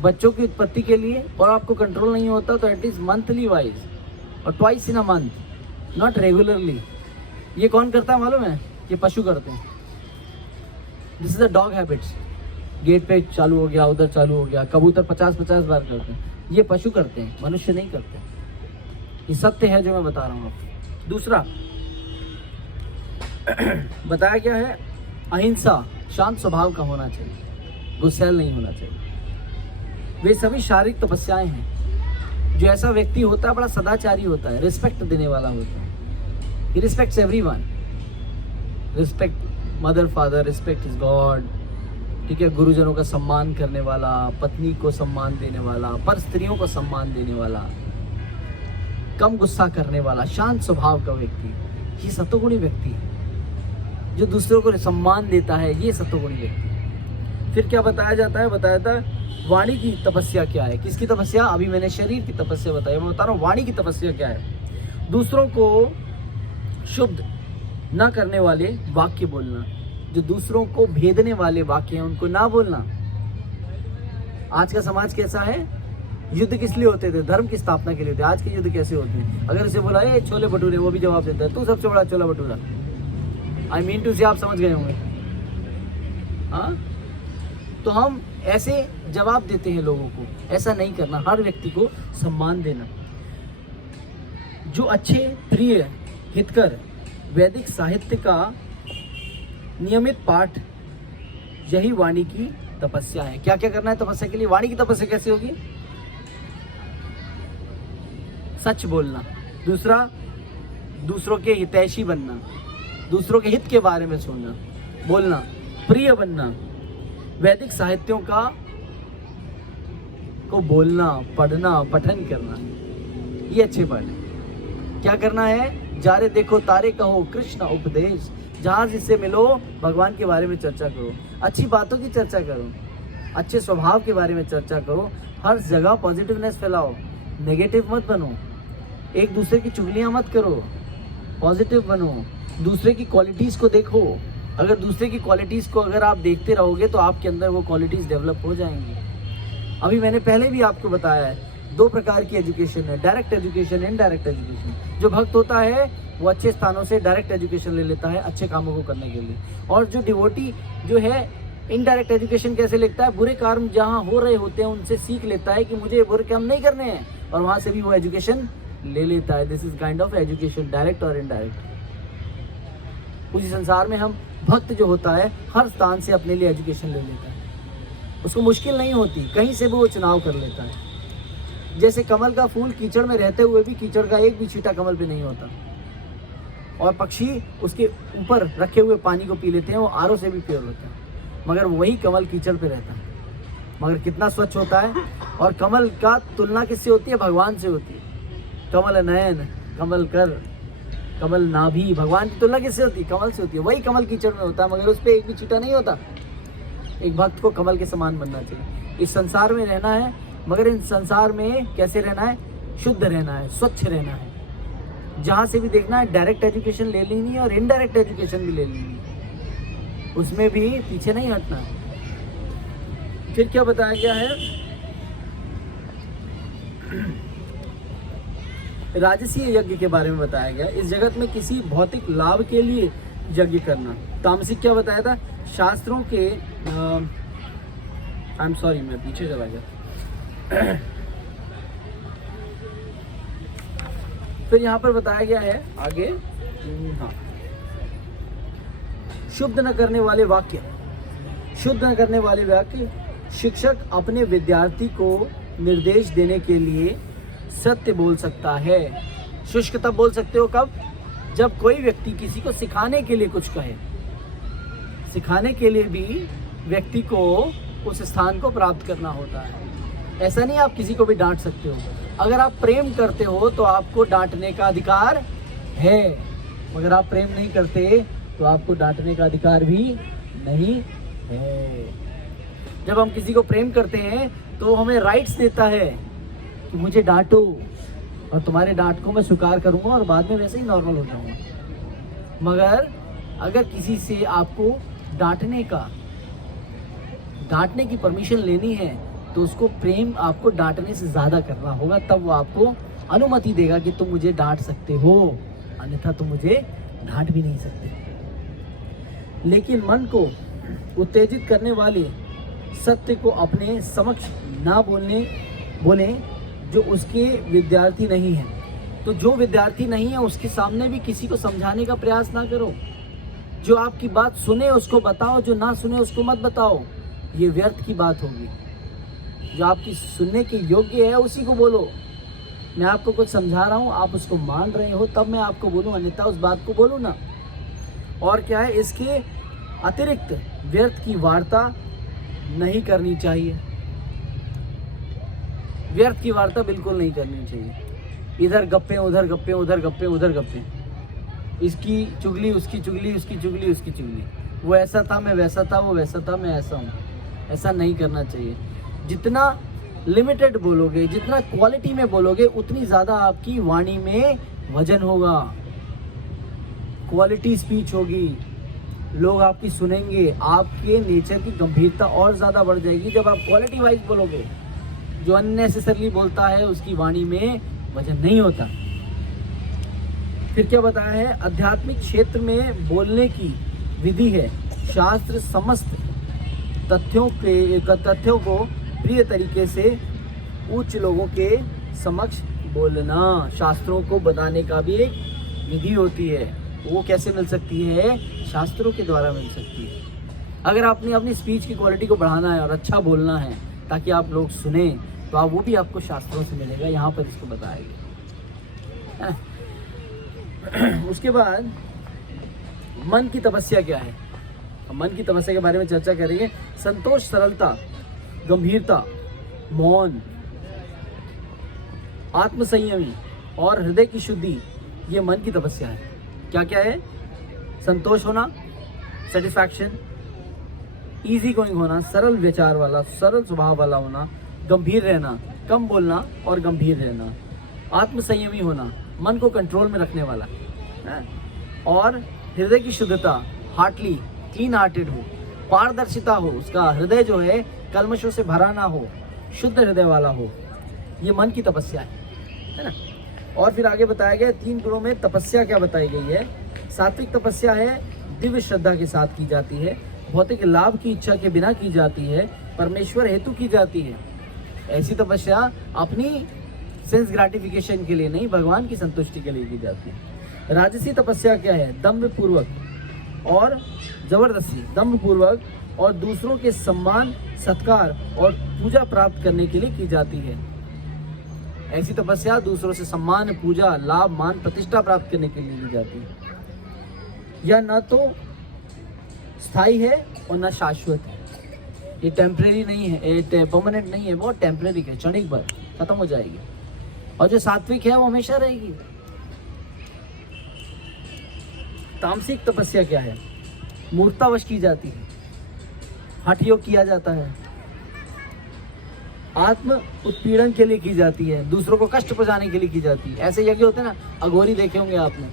बच्चों की उत्पत्ति के लिए, और आपको कंट्रोल नहीं होता तो एटलीस्ट मंथली वाइज और twice in a month, not regularly. ये कौन करता है मालूम है? ये पशु करते हैं। This is a dog habits. Gate पे चालू हो गया, उधर चालू हो गया, कबूतर 50-50 बार करते हैं। ये पशु करते हैं, मनुष्य नहीं करते। ये सत्य है जो मैं बता रहा हूँ आपको। दूसरा बताया क्या है? अहिंसा, शांत स्वभाव का होना चाहिए, गुस्सैल नहीं होना चाहिए। वे सभी शारीरिक तपस्याएं हैं। जो ऐसा व्यक्ति होता है बड़ा सदाचारी होता है, रिस्पेक्ट देने वाला होता है। He respects everyone, respect mother father, respect his God, ठीक है। गुरुजनों का सम्मान करने वाला, पत्नी को सम्मान देने वाला, पर स्त्रियों को सम्मान देने वाला, कम गुस्सा करने वाला, शांत स्वभाव का व्यक्ति, ये सतोगुणी व्यक्ति है। जो दूसरों को सम्मान देता है, ये सतोगुणी व्यक्ति। फिर क्या बताया जाता है? बताया था वाणी की तपस्या क्या है। किसकी तपस्या? अभी मैंने शरीर की तपस्या बताई, मैं बता रहा हूँ वाणी की तपस्या क्या है। दूसरों को शुद्ध न करने वाले वाक्य बोलना, जो दूसरों को भेदने वाले वाक्य हैं उनको ना बोलना। आज का समाज कैसा है? युद्ध किस लिए होते थे? धर्म की स्थापना के लिए होते। आज के युद्ध कैसे होते हैं? अगर उसे बोला ए छोले भटूरे, वो भी जवाब देता है तू सबसे बड़ा छोला भटूरा। आई मीन टू से, आप समझ गए होंगे। हाँ, तो हम ऐसे जवाब देते हैं लोगों को। ऐसा नहीं करना, हर व्यक्ति को सम्मान देना। जो अच्छे, प्रिय, हितकर वैदिक साहित्य का नियमित पाठ, यही वाणी की तपस्या है। क्या क्या करना है तपस्या के लिए? वाणी की तपस्या कैसे होगी? सच बोलना, दूसरा, दूसरों के हितैषी बनना, दूसरों के हित के बारे में सोचना, बोलना, प्रिय बनना, वैदिक साहित्यों का को बोलना, पढ़ना, पठन करना, ये अच्छे पाठ है। क्या करना है? जारे देखो तारे कहो कृष्ण उपदेश, जहाँ जिससे मिलो भगवान के बारे में चर्चा करो, अच्छी बातों की चर्चा करो, अच्छे स्वभाव के बारे में चर्चा करो, हर जगह पॉजिटिवनेस फैलाओ, नेगेटिव मत बनो, एक दूसरे की चुगलियाँ मत करो, पॉजिटिव बनो, दूसरे की क्वालिटीज़ को देखो। अगर दूसरे की क्वालिटीज़ को अगर आप देखते रहोगे तो आपके अंदर वो क्वालिटीज़ डेवलप हो जाएंगी। अभी मैंने पहले भी आपको बताया है, 2 प्रकार की एजुकेशन है, डायरेक्ट एजुकेशन, इनडायरेक्ट एजुकेशन। जो भक्त होता है वो अच्छे स्थानों से डायरेक्ट एजुकेशन ले लेता है अच्छे कामों को करने के लिए, और जो डिवोटी जो है इनडायरेक्ट एजुकेशन कैसे लेता है? बुरे कर्म जहाँ हो रहे होते हैं उनसे सीख लेता है कि मुझे बुरे काम नहीं करने हैं, और वहाँ से भी वो एजुकेशन ले लेता है। This is kind of education, direct और इनडायरेक्ट। उसी संसार में हम भक्त जो होता है हर स्थान से अपने लिए एजुकेशन ले लेता है, उसको मुश्किल नहीं होती, कहीं से भी वो चुनाव कर लेता है। जैसे कमल का फूल कीचड़ में रहते हुए भी कीचड़ का एक भी छींटा कमल पे नहीं होता, और पक्षी उसके ऊपर रखे हुए पानी को पी लेते हैं, वो आरओ से भी प्योर होता है, मगर वही कमल कीचड़ पे रहता है, मगर कितना स्वच्छ होता है। और कमल का तुलना किससे होती है? भगवान से होती है। कमल नयन, कमल कर, कमल नाभि, भगवान की तुलना किससे होती है? कमल से होती है। वही कमल कीचड़ में होता है, मगर उस पर एक भी छींटा नहीं होता। एक भक्त को कमल के समान बनना चाहिए। इस संसार में रहना है, मगर इन संसार में कैसे रहना है? शुद्ध रहना है, स्वच्छ रहना है। जहाँ से भी देखना है डायरेक्ट एजुकेशन ले लेनी है और इनडायरेक्ट एजुकेशन भी ले लेनी है, उसमें भी पीछे नहीं हटना है। फिर क्या बताया गया है? राजसीय यज्ञ के बारे में बताया गया। इस जगत में किसी भौतिक लाभ के लिए यज्ञ करना। तामसिक क्या बताया था? शास्त्रों के आई एम सॉरी, मैं पीछे चला गया। फिर यहाँ पर बताया गया है आगे, हाँ, शुद्ध न करने वाले वाक्य, शुद्ध न करने वाले वाक्य। शिक्षक अपने विद्यार्थी को निर्देश देने के लिए सत्य बोल सकता है। शुष्क तब बोल सकते हो कब? जब कोई व्यक्ति किसी को सिखाने के लिए कुछ कहे। सिखाने के लिए भी व्यक्ति को उस स्थान को प्राप्त करना होता है। ऐसा नहीं आप किसी को भी डांट सकते हो। अगर आप प्रेम करते हो तो आपको डांटने का अधिकार है, मगर आप प्रेम नहीं करते तो आपको डांटने का अधिकार भी नहीं है। जब हम किसी को प्रेम करते हैं तो हमें राइट्स देता है कि मुझे डांटो, और तुम्हारे डांट को मैं स्वीकार करूंगा और बाद में वैसे ही नॉर्मल हो जाऊंगा। मगर अगर किसी से आपको डांटने की परमिशन लेनी है तो उसको प्रेम आपको डांटने से ज़्यादा करना होगा, तब वो आपको अनुमति देगा कि तुम मुझे डांट सकते हो, अन्यथा तुम मुझे डांट भी नहीं सकते। लेकिन मन को उत्तेजित करने वाले सत्य को अपने समक्ष ना बोले जो उसके विद्यार्थी नहीं है। तो जो विद्यार्थी नहीं है उसके सामने भी किसी को समझाने का प्रयास ना करो। जो आपकी बात सुने उसको बताओ, जो ना सुने उसको मत बताओ, ये व्यर्थ की बात होगी। जो आपकी सुनने के योग्य है उसी को बोलो। मैं आपको कुछ समझा रहा हूँ, आप उसको मान रहे हो तब मैं आपको बोलूँ, अन्यथा उस बात को बोलूँ ना। और क्या है, इसके अतिरिक्त व्यर्थ की वार्ता नहीं करनी चाहिए। व्यर्थ की वार्ता बिल्कुल नहीं करनी चाहिए। इधर गप्पे, उधर गप्पे, उधर गप्पे, उधर गप्पे, इसकी चुगली, उसकी चुगली, उसकी चुगली, उसकी चुगली। वो ऐसा था, मैं वैसा था, वो वैसा था, मैं ऐसा हूँ। ऐसा नहीं करना चाहिए। जितना लिमिटेड बोलोगे, जितना क्वालिटी में बोलोगे, उतनी ज़्यादा आपकी वाणी में वजन होगा, क्वालिटी स्पीच होगी, लोग आपकी सुनेंगे, आपके नेचर की गंभीरता और ज़्यादा बढ़ जाएगी जब आप क्वालिटी वाइज बोलोगे। जो अननेसेसरली बोलता है उसकी वाणी में वजन नहीं होता। फिर क्या बताया है? आध्यात्मिक क्षेत्र में बोलने की विधि है। शास्त्र समस्त तथ्यों को प्रिय तरीके से उच्च लोगों के समक्ष बोलना। शास्त्रों को बताने का भी एक विधि होती है, वो कैसे मिल सकती है? शास्त्रों के द्वारा मिल सकती है। अगर आपने अपनी स्पीच की क्वालिटी को बढ़ाना है और अच्छा बोलना है ताकि आप लोग सुने, तो आप वो भी आपको शास्त्रों से मिलेगा, यहाँ पर इसको बताया गया। उसके बाद मन की तपस्या क्या है? मन की तपस्या के बारे में चर्चा करेंगे। संतोष, सरलता, गंभीरता, मौन, आत्मसंयमी और हृदय की शुद्धि, ये मन की तपस्या है। क्या क्या है? संतोष होना, सेटिस्फैक्शन, इजी गोइंग होना, सरल विचार वाला, सरल स्वभाव वाला होना, गंभीर रहना, कम बोलना और गंभीर रहना, आत्मसंयमी होना, मन को कंट्रोल में रखने वाला है, और हृदय की शुद्धता, हार्टली, क्लीन हार्टेड हो, पारदर्शिता हो, उसका हृदय जो है कल्मशों से भरा ना हो, शुद्ध हृदय वाला हो, ये मन की तपस्या है ना। और फिर आगे बताया गया 3 गुणों में तपस्या क्या बताई गई है। सात्विक तपस्या है, दिव्य श्रद्धा के साथ की जाती है, भौतिक लाभ की इच्छा के बिना की जाती है, परमेश्वर हेतु की जाती है। ऐसी तपस्या अपनी सेंस ग्रेटिफिकेशन के लिए नहीं, भगवान की संतुष्टि के लिए की जाती है। राजसी तपस्या क्या है? दम्भ पूर्वक और जबरदस्ती, दम्भ पूर्वक और दूसरों के सम्मान, सत्कार और पूजा प्राप्त करने के लिए की जाती है। ऐसी तपस्या दूसरों से सम्मान, पूजा, लाभ, मान, प्रतिष्ठा प्राप्त करने के लिए की जाती है। यह न तो स्थायी है और न शाश्वत है। ये टेम्परेरी नहीं है, ये परमानेंट नहीं है, बहुत टेम्परेरी है, क्षणिक भर खत्म हो जाएगी। और जो सात्विक है वो हमेशा रहेगी। तामसिक तपस्या क्या है? मूर्खतावश की जाती है, हठ योग किया जाता है, आत्म उत्पीड़न के लिए की जाती है, दूसरों को कष्ट पहुंचाने के लिए की जाती है। ऐसे यज्ञ होते हैं ना, अघोरी देखे होंगे आपने,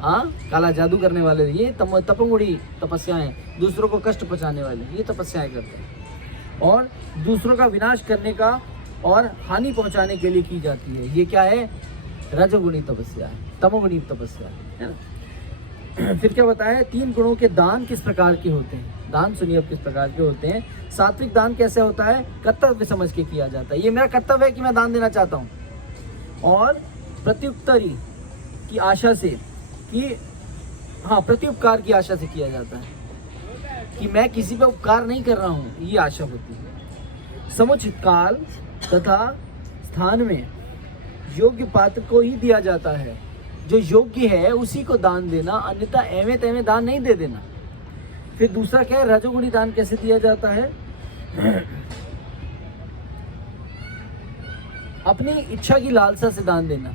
हाँ, काला जादू करने वाले, ये तपोमुड़ी तपस्याएं, दूसरों को कष्ट पहुंचाने वाले, ये तपस्याएं करते हैं। और दूसरों का विनाश करने का और हानि पहुंचाने के लिए की जाती है। ये क्या है? रजोगुणी तपस्या है, तमोगुणी तपस्या है ना। फिर क्या बताया? 3 गुणों के दान किस प्रकार के होते हैं? दान सुनिए अब किस प्रकार के होते हैं। सात्विक दान कैसे होता है? कर्तव्य समझ के किया जाता है, ये मेरा कर्तव्य है कि मैं दान देना चाहता हूँ, और प्रत्युत्तरी की आशा से कि हाँ, प्रत्युपकार की आशा से किया जाता है, कि मैं किसी पे उपकार नहीं कर रहा हूँ, ये आशा होती है। समुचित काल तथा स्थान में योग्य पात्र को ही दिया जाता है, जो योग्य है उसी को दान देना, अन्यथा एवं तेवं दान नहीं दे देना। फिर दूसरा क्या है? रजोगुणी दान कैसे दिया जाता है? अपनी इच्छा की लालसा से दान देना,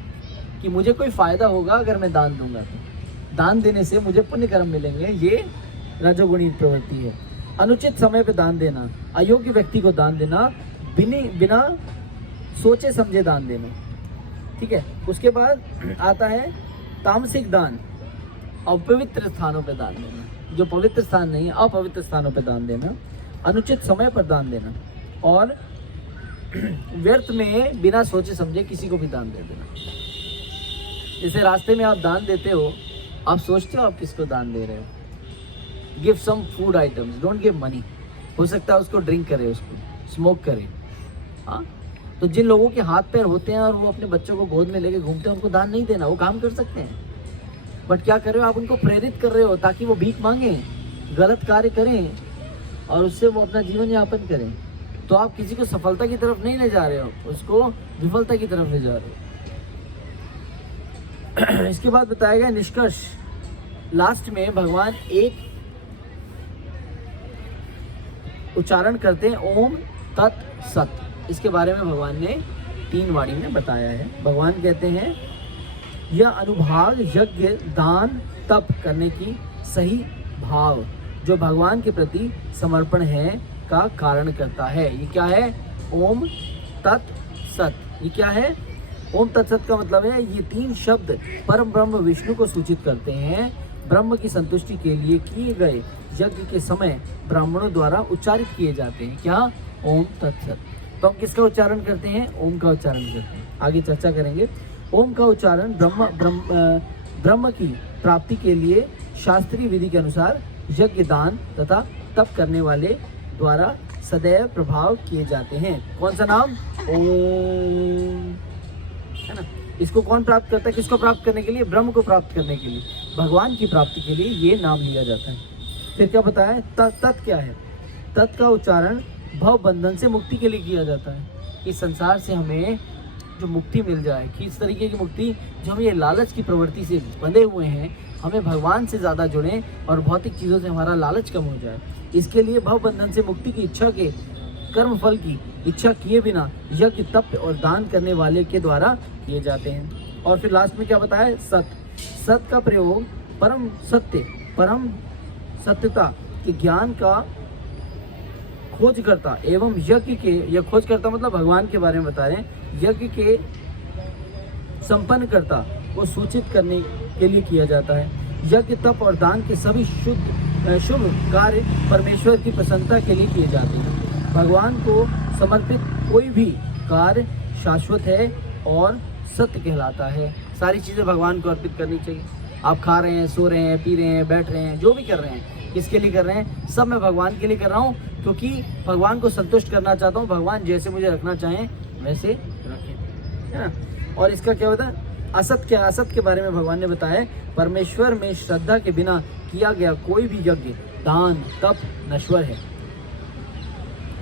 कि मुझे कोई फायदा होगा अगर मैं दान दूंगा, तो दान देने से मुझे पुण्य कर्म मिलेंगे, ये रजोगुणी प्रवृत्ति है। अनुचित समय पे दान देना, अयोग्य व्यक्ति को दान देना, बिना सोचे समझे दान देना, ठीक है। उसके बाद आता है तामसिक दान, अपवित्र स्थानों पे दान देना, जो पवित्र स्थान नहीं है, अपवित्र स्थानों पे दान देना, अनुचित समय पर दान देना, और व्यर्थ में बिना सोचे समझे किसी को भी दान दे देना। जैसे रास्ते में आप दान देते हो, आप सोचते हो आप किसको दान दे रहे हो। Give some food items, don't give money. हो सकता है उसको ड्रिंक करे, उसको स्मोक करे, हाँ। तो जिन लोगों के हाथ पैर होते हैं और वो अपने बच्चों को गोद में लेके घूमते हैं, उनको दान नहीं देना, वो काम कर सकते हैं, बट क्या कर रहे हो आप? उनको प्रेरित कर रहे हो ताकि वो भीख मांगे, गलत कार्य करें और उससे वो अपना जीवन यापन करें। तो आप किसी को सफलता की तरफ नहीं ले जा रहे हो, उसको विफलता की तरफ ले जा रहे हो। इसके बाद बताया गया निष्कर्ष, लास्ट में भगवान एक उच्चारण करते हैं, ओम तत् सत। इसके बारे में भगवान ने 3 वाणी में बताया है। भगवान कहते हैं यह अनुभाग यज्ञ, दान, तप करने की सही भाव जो भगवान के प्रति समर्पण है का कारण करता है। ये क्या है? ओम तत् सत। ये क्या है? ओम तत्सत का मतलब है ये 3 शब्द परम ब्रह्म विष्णु को सूचित करते हैं। ब्रह्म की संतुष्टि के लिए किए गए यज्ञ के समय ब्राह्मणों द्वारा उच्चारित किए जाते हैं। क्या? ओम तत्सत। तो हम किसका उच्चारण करते हैं? ओम का उच्चारण करते हैं। आगे चर्चा करेंगे। ओम का उच्चारण ब्रह्म की प्राप्ति के लिए शास्त्रीय विधि के अनुसार यज्ञ, दान तथा तप करने वाले द्वारा सदैव प्रभाव किए जाते हैं। कौन सा नाम? ओम, है ना। इसको कौन प्राप्त करता है? किसको प्राप्त करने के लिए? ब्रह्म को प्राप्त करने के लिए, भगवान की प्राप्ति के लिए ये नाम लिया जाता है। फिर क्या बताया? तत् क्या है? तत् का उच्चारण भव बंधन से मुक्ति के लिए किया जाता है। इस संसार से हमें जो मुक्ति मिल जाए, किस तरीके की मुक्ति? जो हम ये लालच की प्रवृत्ति से बंधे हुए हैं, हमें भगवान से ज़्यादा जुड़ें और भौतिक चीज़ों से हमारा लालच कम हो जाए। इसके लिए भव बंधन से मुक्ति की इच्छा के, कर्म फल की इच्छा किए बिना यज्ञ, तप और दान करने वाले के द्वारा किए जाते हैं। और फिर लास्ट में क्या बताया? सत का प्रयोग परम सत्य, परम सत्यता के ज्ञान का खोजकर्ता एवं यज्ञ के, यह खोजकर्ता मतलब भगवान के बारे में बता रहे हैं, यज्ञ के संपन्न करता को सूचित करने के लिए किया जाता है। यज्ञ, तप और दान के सभी शुभ कार्य परमेश्वर की प्रसन्नता के लिए किए जाते हैं। भगवान को समर्पित कोई भी कार्य शाश्वत है और सत्य कहलाता है। सारी चीज़ें भगवान को अर्पित करनी चाहिए। आप खा रहे हैं, सो रहे हैं, पी रहे हैं, बैठ रहे हैं, जो भी कर रहे हैं, किसके लिए कर रहे हैं? सब मैं भगवान के लिए कर रहा हूँ, क्योंकि भगवान को संतुष्ट करना चाहता हूँ। भगवान जैसे मुझे रखना चाहें वैसे रखें, है ना। और इसका क्या होता है? असत क्या? असत के बारे में भगवान ने बताया, परमेश्वर में श्रद्धा के बिना किया गया कोई भी यज्ञ, दान, तप नश्वर है,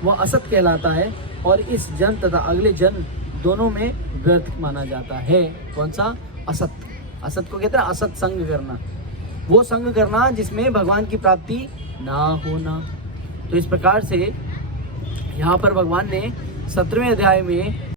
वह असत कहलाता है और इस जन्म तथा अगले जन्म दोनों में व्यर्थ माना जाता है। कौन सा? असत। असत को कहते हैं असत संग करना, वो संग करना जिसमें भगवान की प्राप्ति ना होना। तो इस प्रकार से यहाँ पर भगवान ने 17वें अध्याय में